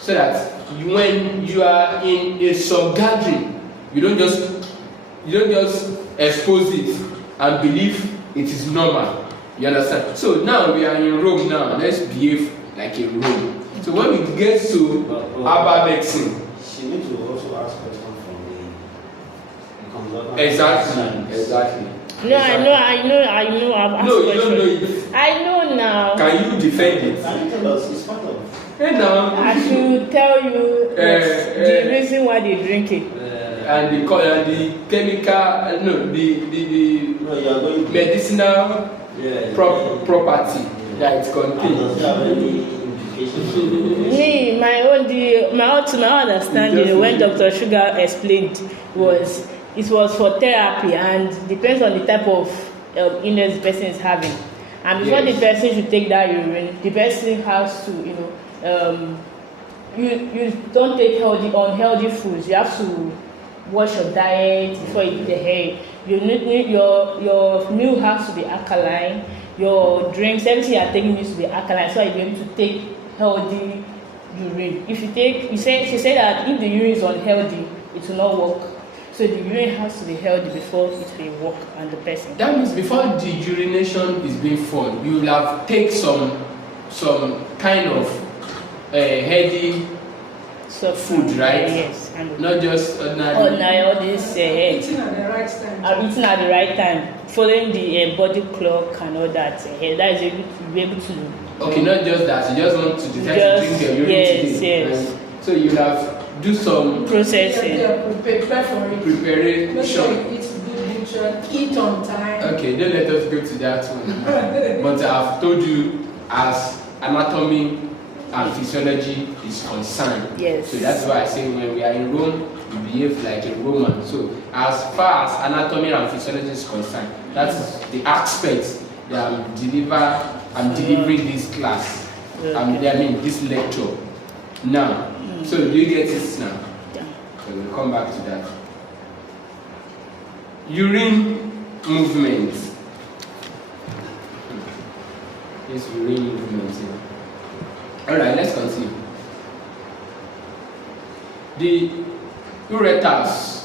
So that when you are in a sub-gathering, you don't just expose it and believe it is normal. You understand? So now we are in Rome now. Let's behave like a room. So when we get to herbal medicine, she needs to also ask questions from the consultant. exactly. No, I know. I've asked No, you questions. don't know it. I know now. Can you defend it? Can you tell us? It's part of. Hey, now. I should tell you the reason why they drink it. And the chemical, no, the No, you are going to. medicinal property that it Does contains. it have any implications? Me, my understanding when Dr. Sugar explained was it was for therapy and depends on the type of illness the person is having. And before Yes. the person should take that urine, the person has to, you don't take unhealthy foods. You have to watch your diet before you eat the hay. You need your meal has to be alkaline. Your drinks, everything you are taking needs to be alkaline, so you'll be able to take healthy urine. If you take, she said that if the urine is unhealthy, it will not work. So the urine has to be healthy before it will work on the person. That means before the urination is being formed, you will have take some kind of healthy So food, right? Yes. And Not just ordinary. all this Eating at the right time. eating at the right time, following the body clock and all that. That is able to be able to. Okay, not just that. You just want to decide to drink your urine today. Yes. Right? So you will have do some Processing. Prepare for it. preparation. Make sure you eat good nutrition, eat on time. Okay, don't let us go to that one. But I've told you as anatomy and physiology is concerned. Yes. So that's why I say when we are in Rome, we behave like a Roman. So as far as anatomy and physiology is concerned, that's the aspects that I'm delivering this class. This lecture. Now, so do you get it now? Yeah. So we'll come back to that. Urine movement. Yes, urine movement. Alright, let's continue. The ureters,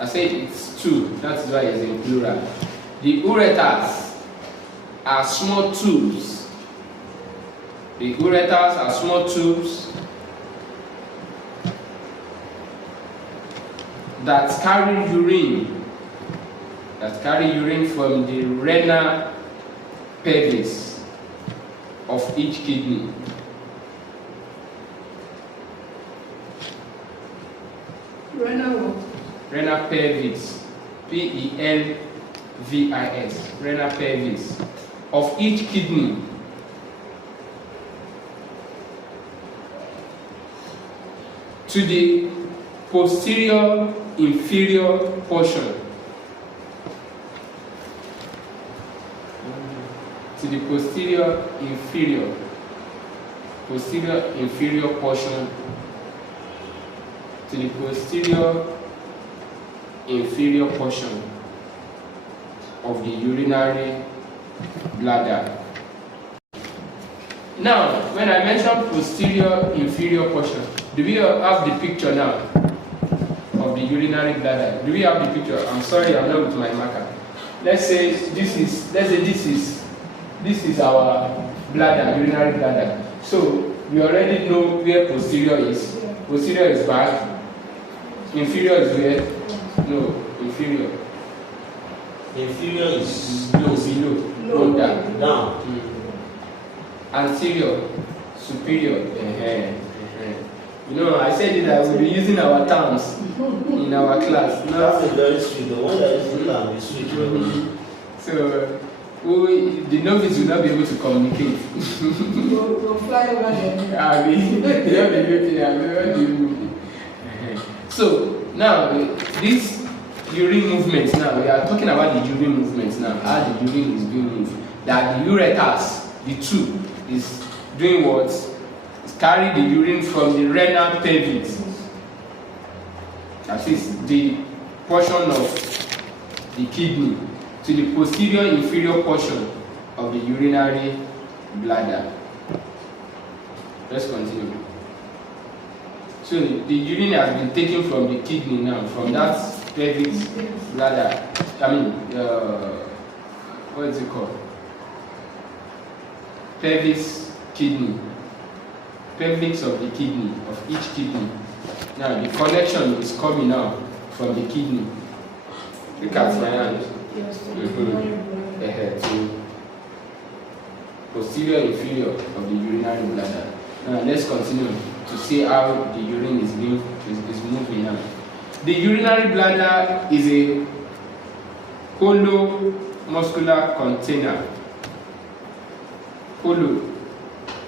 I said it's two, that's why it's in plural. The ureters are small tubes. The ureters are small tubes that carry urine from the renal pelvis of each kidney. Renal pelvis, Pelvis, renal pelvis of each kidney. To the posterior inferior portion. To the posterior inferior portion. To the posterior inferior portion of the urinary bladder. Now, when I mention posterior inferior portion, do we have the picture now of the urinary bladder? Do we have the picture? I'm sorry, I'm not with my marker. Let's say this is our bladder, urinary bladder. So we already know where posterior is. Posterior is back. Inferior is where? No, inferior. Inferior is Below. Under. down. Anterior, superior. I said it, I will be using our terms in our class. That's a very sweet. The one that is down is sweet. So the novice will not be able to communicate. We'll fly over there. So now this urine movement. Now we are talking about the urine movement now. How the urine is being moved. That the ureters, the tube, is doing what? It's carrying the urine from the renal pelvis. That is the portion of the kidney to the posterior inferior portion of the urinary bladder. Let's continue. So the urine has been taken from the kidney now, from that pelvic bladder. What is it called? Pelvis kidney. pelvis of the kidney, of each kidney. Now the connection is coming now from the kidney. Look at my hand. Yes, To posterior inferior of the urinary bladder. Now let's continue to see how the urine is moving now. The urinary bladder is a hollow muscular container. Hollow,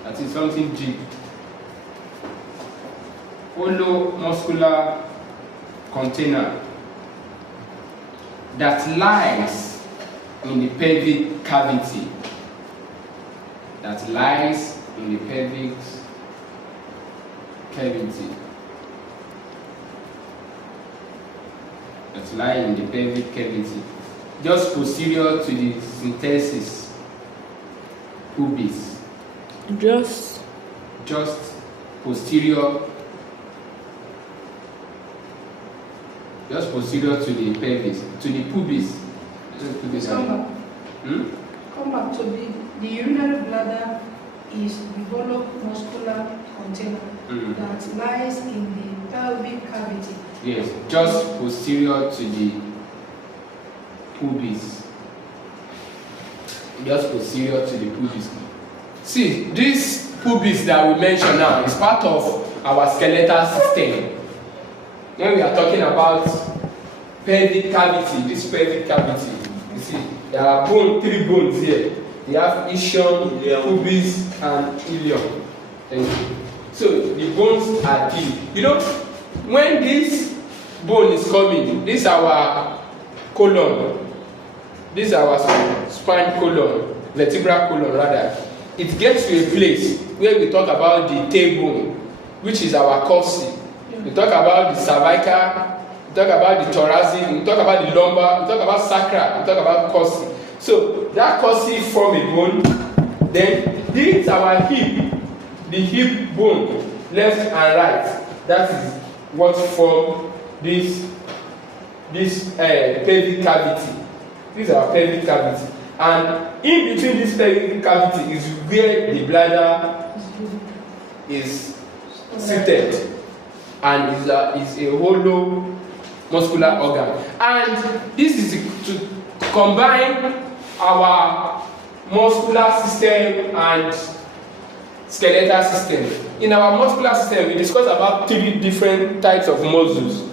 that is something deep. Hollow muscular container that lies in the pelvic cavity. That lies in the pelvic cavity. That lies in the pelvic cavity. Just posterior to the symphysis pubis. Just posterior. Just posterior to the pelvis, to the pubis. Come back to the urinary bladder is the hollow muscular container that lies in the pelvic cavity. Yes, just posterior to the pubis. Just posterior to the pubis. See, this pubis that we mention now is part of our skeletal system. When we are talking about pelvic cavity, this pelvic cavity, you see, there are three bones here. We have ischium, pubis, and ilium. Thank you. So the bones are deep. You know, when this bone is coming, this is our colon. This is our spine colon, vertebral colon rather. It gets to a place where we talk about the tailbone, which is our coccyx. We talk about the cervical, we talk about the thoracic, we talk about the lumbar, we talk about sacral, we talk about coccyx. So that coccyx form a bone. Then this is our hip, the hip bone, left and right. That is what form this pelvic cavity. This is our pelvic cavity. And in between this pelvic cavity is where the bladder is seated. And is a hollow muscular organ. And this is to combine our muscular system and skeletal system. In our muscular system, we discuss about 3 different types of muscles.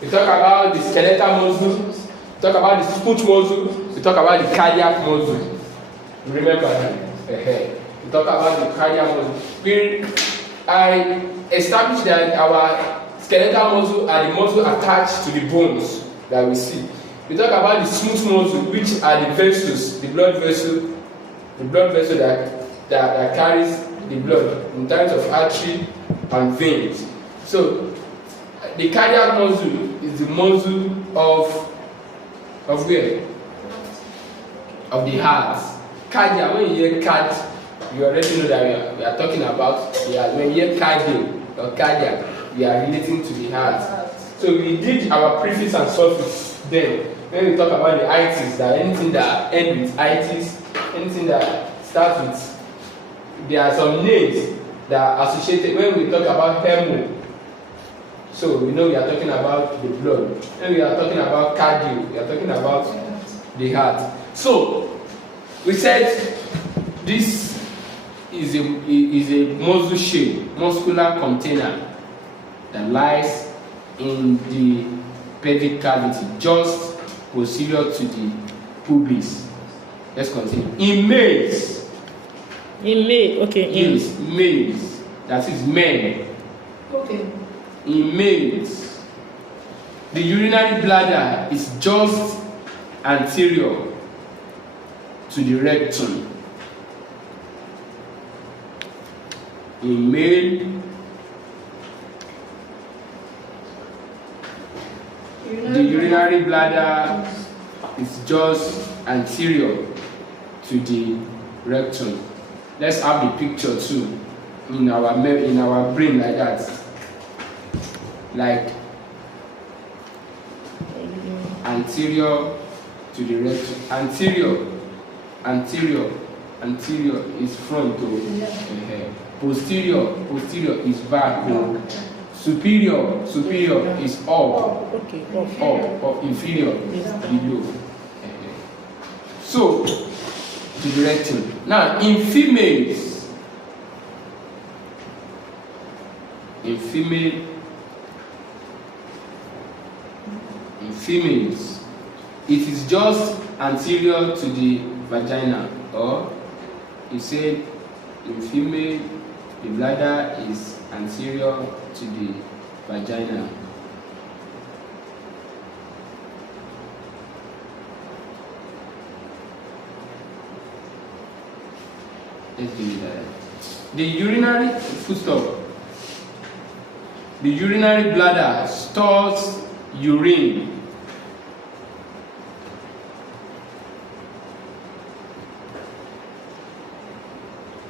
We talk about the skeletal muscle, we talk about the smooth muscle, we talk about the cardiac muscle. Remember that? We talk about the cardiac muscle. I established that our skeletal muscle are the muscle attached to the bones that we see. We talk about the smooth muscle, which are the vessels, the blood vessel that carries the blood in terms of artery and veins. So the cardiac muscle is the muscle of where? Of the heart. Cardiac, when you hear card, you already know that we are talking about the heart. When you hear cardio or cardiac, we are relating to the heart. So we did our prefix and suffix then. When we talk about the itis, that anything that ends with itis, anything that starts with, there are some names that are associated when we talk about hemo. So we know we are talking about the blood. When we are talking about cardio, we are talking about the heart. So we said this is a muscle shape, muscular container that lies in the pelvic cavity, just posterior to the pubis. Let's continue. In males. Yes, males. That is men. Okay. In males, the urinary bladder is just anterior to the rectum. In male, the urinary bladder is just anterior to the rectum. Let's have the picture too in our brain like that. Like anterior to the rectum. Anterior Anterior is front. Yeah. Posterior is back. Superior is up. Okay. Up or inferior below. So the rectum. Now in females, it is just anterior to the vagina, or you say in female the bladder is anterior to the vagina. Let's do that. The urinary footstop. The urinary bladder stores urine.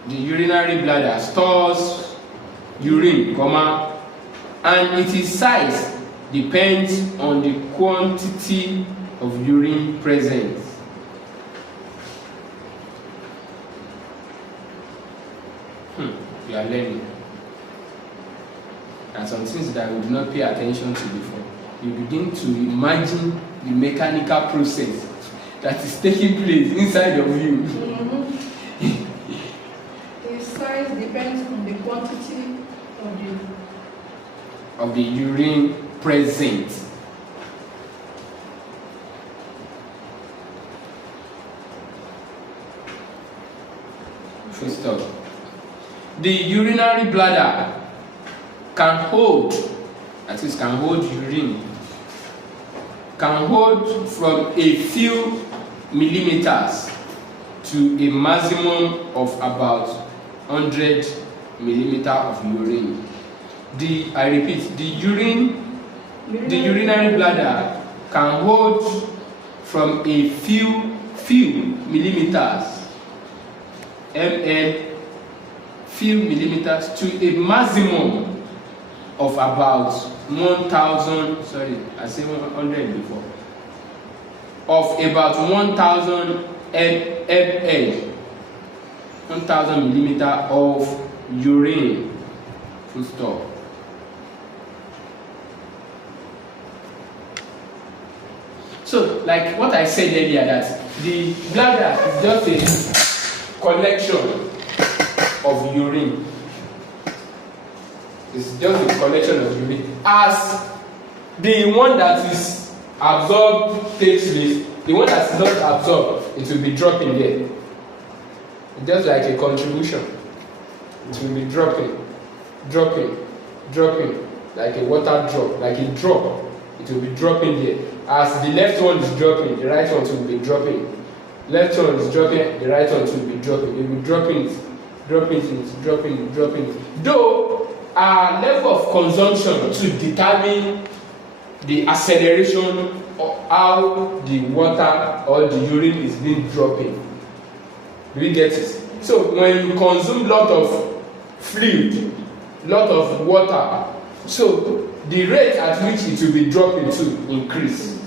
The urinary bladder stores urine, and its size depends on the quantity of urine present. You are learning. And some things that we do not pay attention to before. You begin to imagine the mechanical process that is taking place inside of you. The size depends on the quantity of the urine present. Full stop. The urinary bladder can hold urine, can hold from a few millimeters to a maximum of about 100 millimeters of urine. I repeat, the urinary bladder can hold from a few millimeters, few millimeters, to a maximum of about 1,000. Sorry, I said 100 before. Of about 1,000 ml, 1,000 millimeters of urine. Full stop. So, like what I said earlier, that the bladder is just a collection of urine. It's just a collection of urine. As the one that is absorbed takes place, the one that is not absorbed, it will be dropping there. It's just like a contribution. It will be dropping, like a water drop, like a drop. It will be dropping there. As the left one is dropping, the right one will be dropping. Left one is dropping, the right one will be dropping. It will be dropping. Though our level of consumption to determine the acceleration of how the water or the urine is being dropping. Do you get it? So when you consume lot of fluid, lot of water, so the rate at which it will be dropping to increase.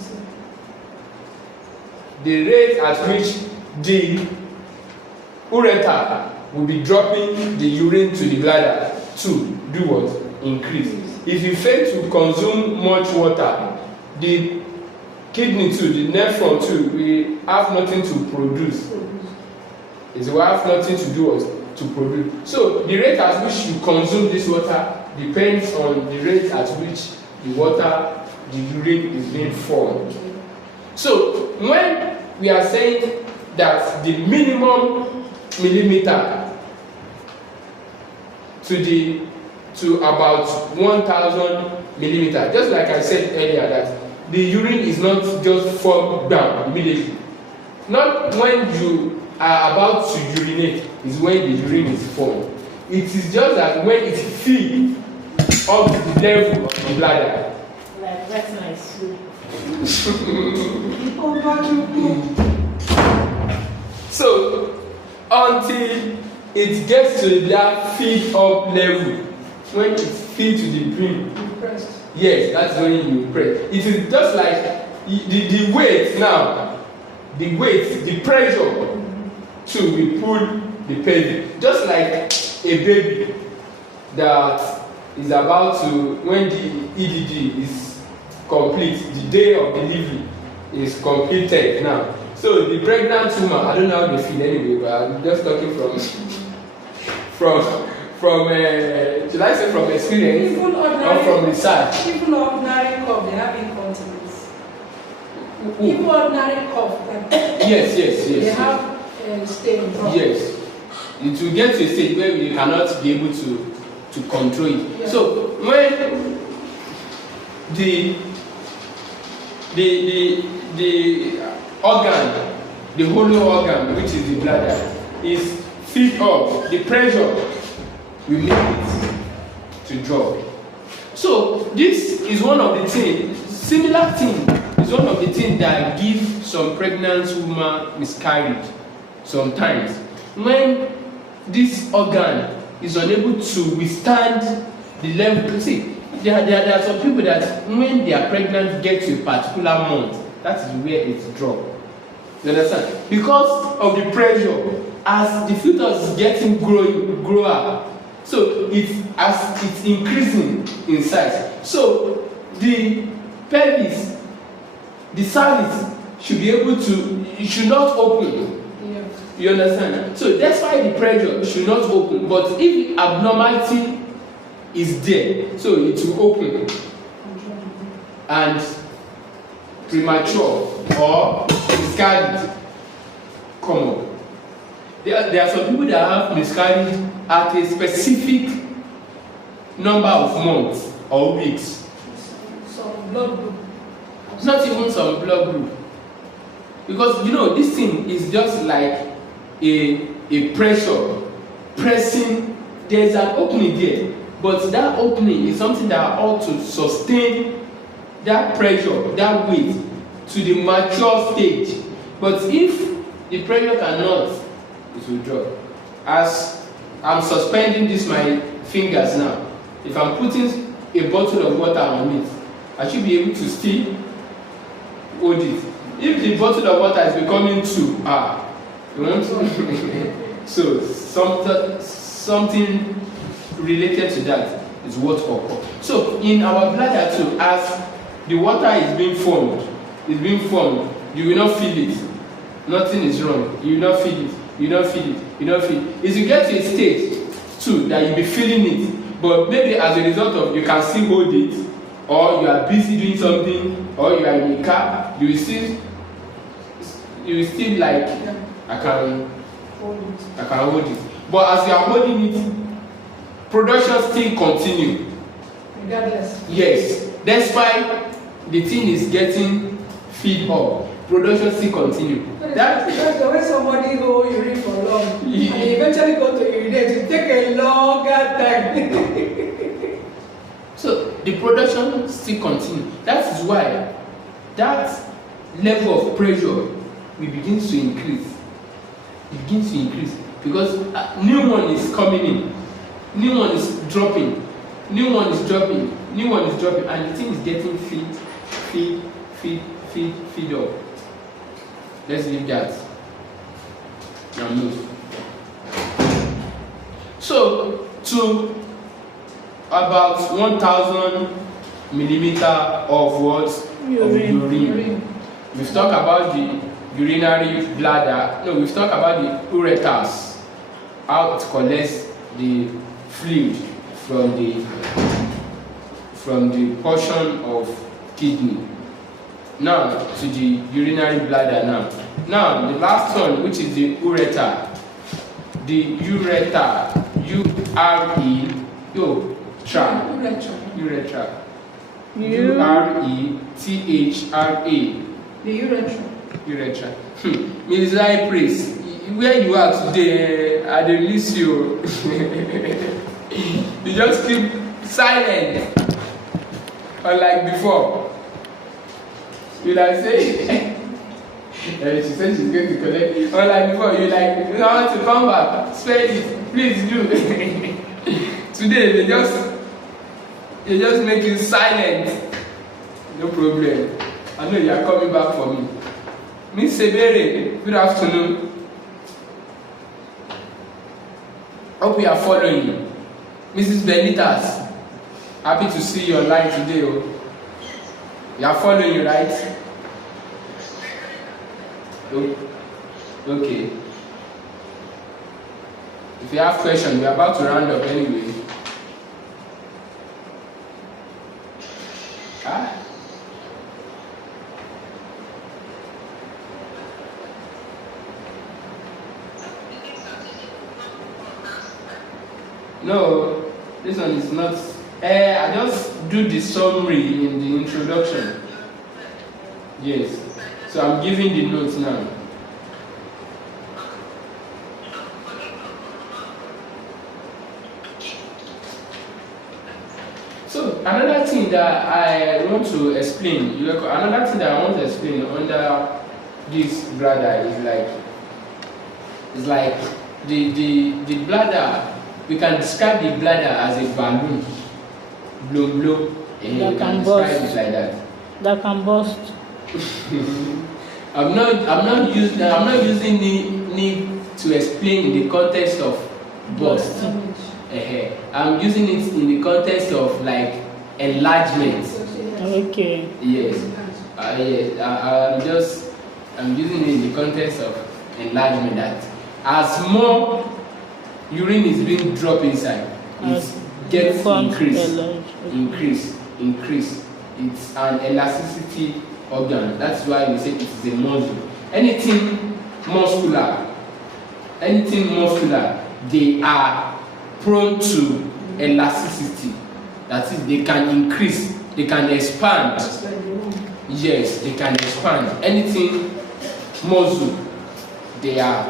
The rate at which the ureter will be dropping the urine to the bladder to do what? Increase. If you fail to consume much water, the kidney too, the nephron too, will have nothing to produce. It will have nothing to do what? To produce. So the rate at which you consume this water depends on the rate at which the water, the urine is being formed. So when we are saying that the minimum millimeter to about 1,000 millimeters, just like I said earlier, that the urine is not just fall down immediately. Not when you are about to urinate is when the urine is formed. It is just that when it fills up to the level of the bladder. Like, that's nice. So until it gets to that fill up level, when it fills to the brim, yes, that's when you press. It is just like the weight now, the pressure 2 we pull the pelvic, just like a baby that is about to, when the EDD is complete, the day of delivery is completed now. So the pregnant woman, I don't know how they feel anyway, but I'm just talking from should I say from experience or from research? Even ordinary cough, they have incontinence. Even ordinary cough, like yes. they have stain. Yes, it will get to a stage where we cannot be able to control it. Yeah. So when the organ, the hollow organ, which is the bladder, is filled up, the pressure will make it to drop. So this is one of the things, similar thing is one of the things that give some pregnant woman miscarriage sometimes. When this organ is unable to withstand the level, see, there are some people that when they are pregnant get to a particular month, that is where it drops. You understand? Because of the pressure, as the fetus is getting grow up, so as it's increasing in size. So the pelvis, the cervix should be able to, it should not open. Yeah. You understand? So that's why the pressure should not open. But if abnormality is there, so it will open and premature or miscarriage come up. There are some people that have miscarriage at a specific number of months or weeks. Some blood group. Not even some blood group. Because this thing is just like a pressure pressing. There's an opening there, but that opening is something that ought to sustain that pressure, that weight to the mature stage. But if the pressure cannot, it will drop. As I'm suspending my fingers now, if I'm putting a bottle of water on it, I should be able to still hold it. If the bottle of water is becoming too you want to so something related to that is what occurs. So in our bladder too, as the water is being formed, you will not feel it. Nothing is wrong. You will not feel it. You don't feel it. You don't feel it. If you get to a stage too that you'll be feeling it, but maybe as a result of you can still hold it, or you are busy doing something, or you are in a car, you will still like, I can hold it. But as you are holding it, production still continue. Regardless. Yes. That's why the thing is getting filled up. Production still continue. That's because the way somebody go urine for long, and they eventually go to urinate, it take a longer time. So the production still continue. That is why that level of pressure will begin to increase. It begins to increase because new one is coming in, new one is dropping, new one is dropping, new one is dropping, and the thing is getting feed up. Let's leave that and move. So to about 1,000 millimeter of what? Of urine. We've talked about the urinary bladder. No, we've talked about the ureters, how it collects the fluid from the portion of kidney. Now to the urinary bladder now the last one, which is the ureter. The ureter, urethra. urethra. The urethra. Urethra. Ms. High Priest, where you are today, I don't miss you. You just keep silent, unlike before. You like say, she said she's going to collect. Unlike before, you like, you want to come back, spare it, please do. Today they just make you silent. No problem. I know you are coming back for me. Miss Sebere, good afternoon. Hope you are following. Mrs. Benitas, happy to see your light today. Oh. You are following, right? Okay. If you have questions, we are about to round up anyway. No, this one is not. I just do the summary in the introduction. Yes. So I'm giving the notes now. So another thing that I want to explain, under this bladder is like the bladder. We can describe the bladder as a balloon, blow, and you can describe it like that. That can burst. I'm not using need to explain in the context of burst. I'm using it in the context of like enlargement. Okay. Yes. I'm using it in the context of enlargement, that as more urine is being dropped inside, it gets increase. It's an elasticity organ. That's why we say it is a muscle. Anything muscular, they are prone to elasticity. That is, they can increase, they can expand. Yes, they can expand. Anything muscle, they are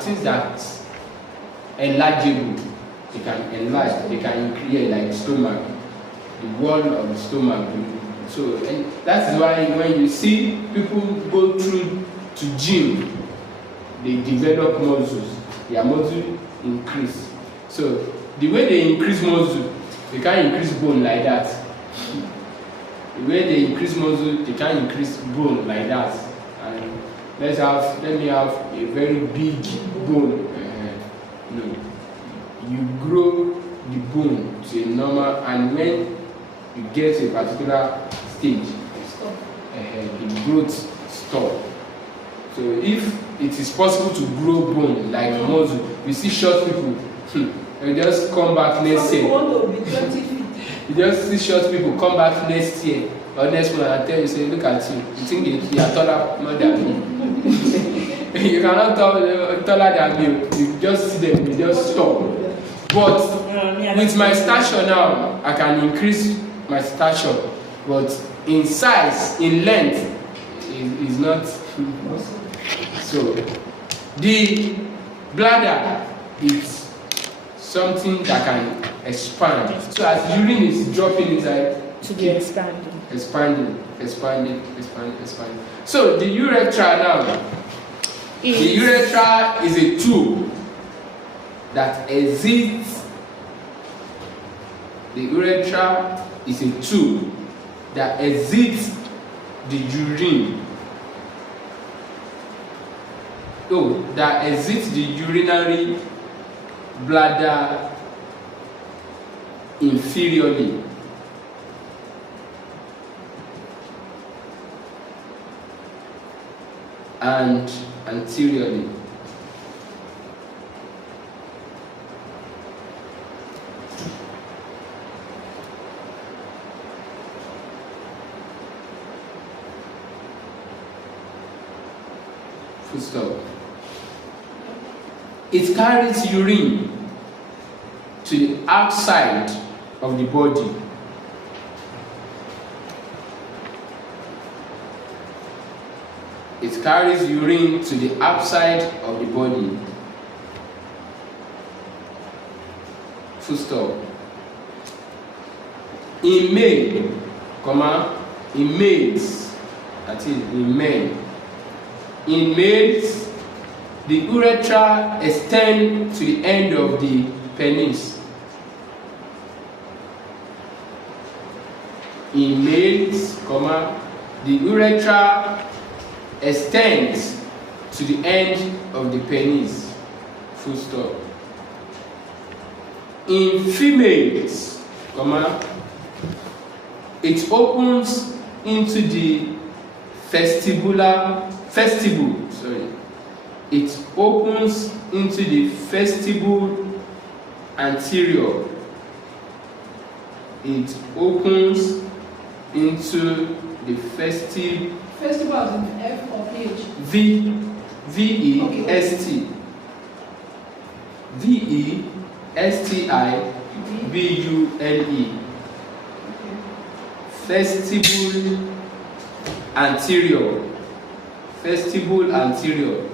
things that enlargeable. They can enlarge, they can increase, like stomach, the wall of the stomach. So, and that's why when you see people go through to gym, they develop muscles, their muscle increase. So the way they increase muscle, they can't increase bone like that. The way they increase muscle, they can't increase bone like that. And let me have a very big bone. No. You grow the bone to a normal, and when you get to a particular stage, the growth stop. So if it is possible to grow bone like muscle, you see short people, you just come back next year. You just see short people come back next year or next month and tell you, say, look at you. You think you are taller more than me. You cannot taller than me. You just see them, you just stop. But with my stature now, I can increase my stature. But in size, in length, it is not. So the bladder is something that can expand. So as urine is dropping inside, to be expanding. So the urethra now, the urethra is a tube that exits. The urethra is a tube that exits the urine. That exits the urinary bladder inferiorly. And anteriorly. Full stop. It carries urine to the outside of the body. It carries urine to the outside of the body. Full stop. In males, that is in men. In males, the urethra extends to the end of the penis. In males, the urethra extends to the end of the penis. Full stop. In females, it opens into the vestibule. It opens into the vestibule anterior. It opens into the vestibule. Festival as in F or H? V-E-S-T. V-E-S-T-I-B-U-L-E. Vestibule anterior. Vestibule anterior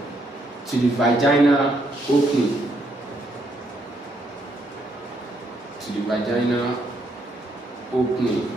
to the vaginal opening. To the vaginal opening.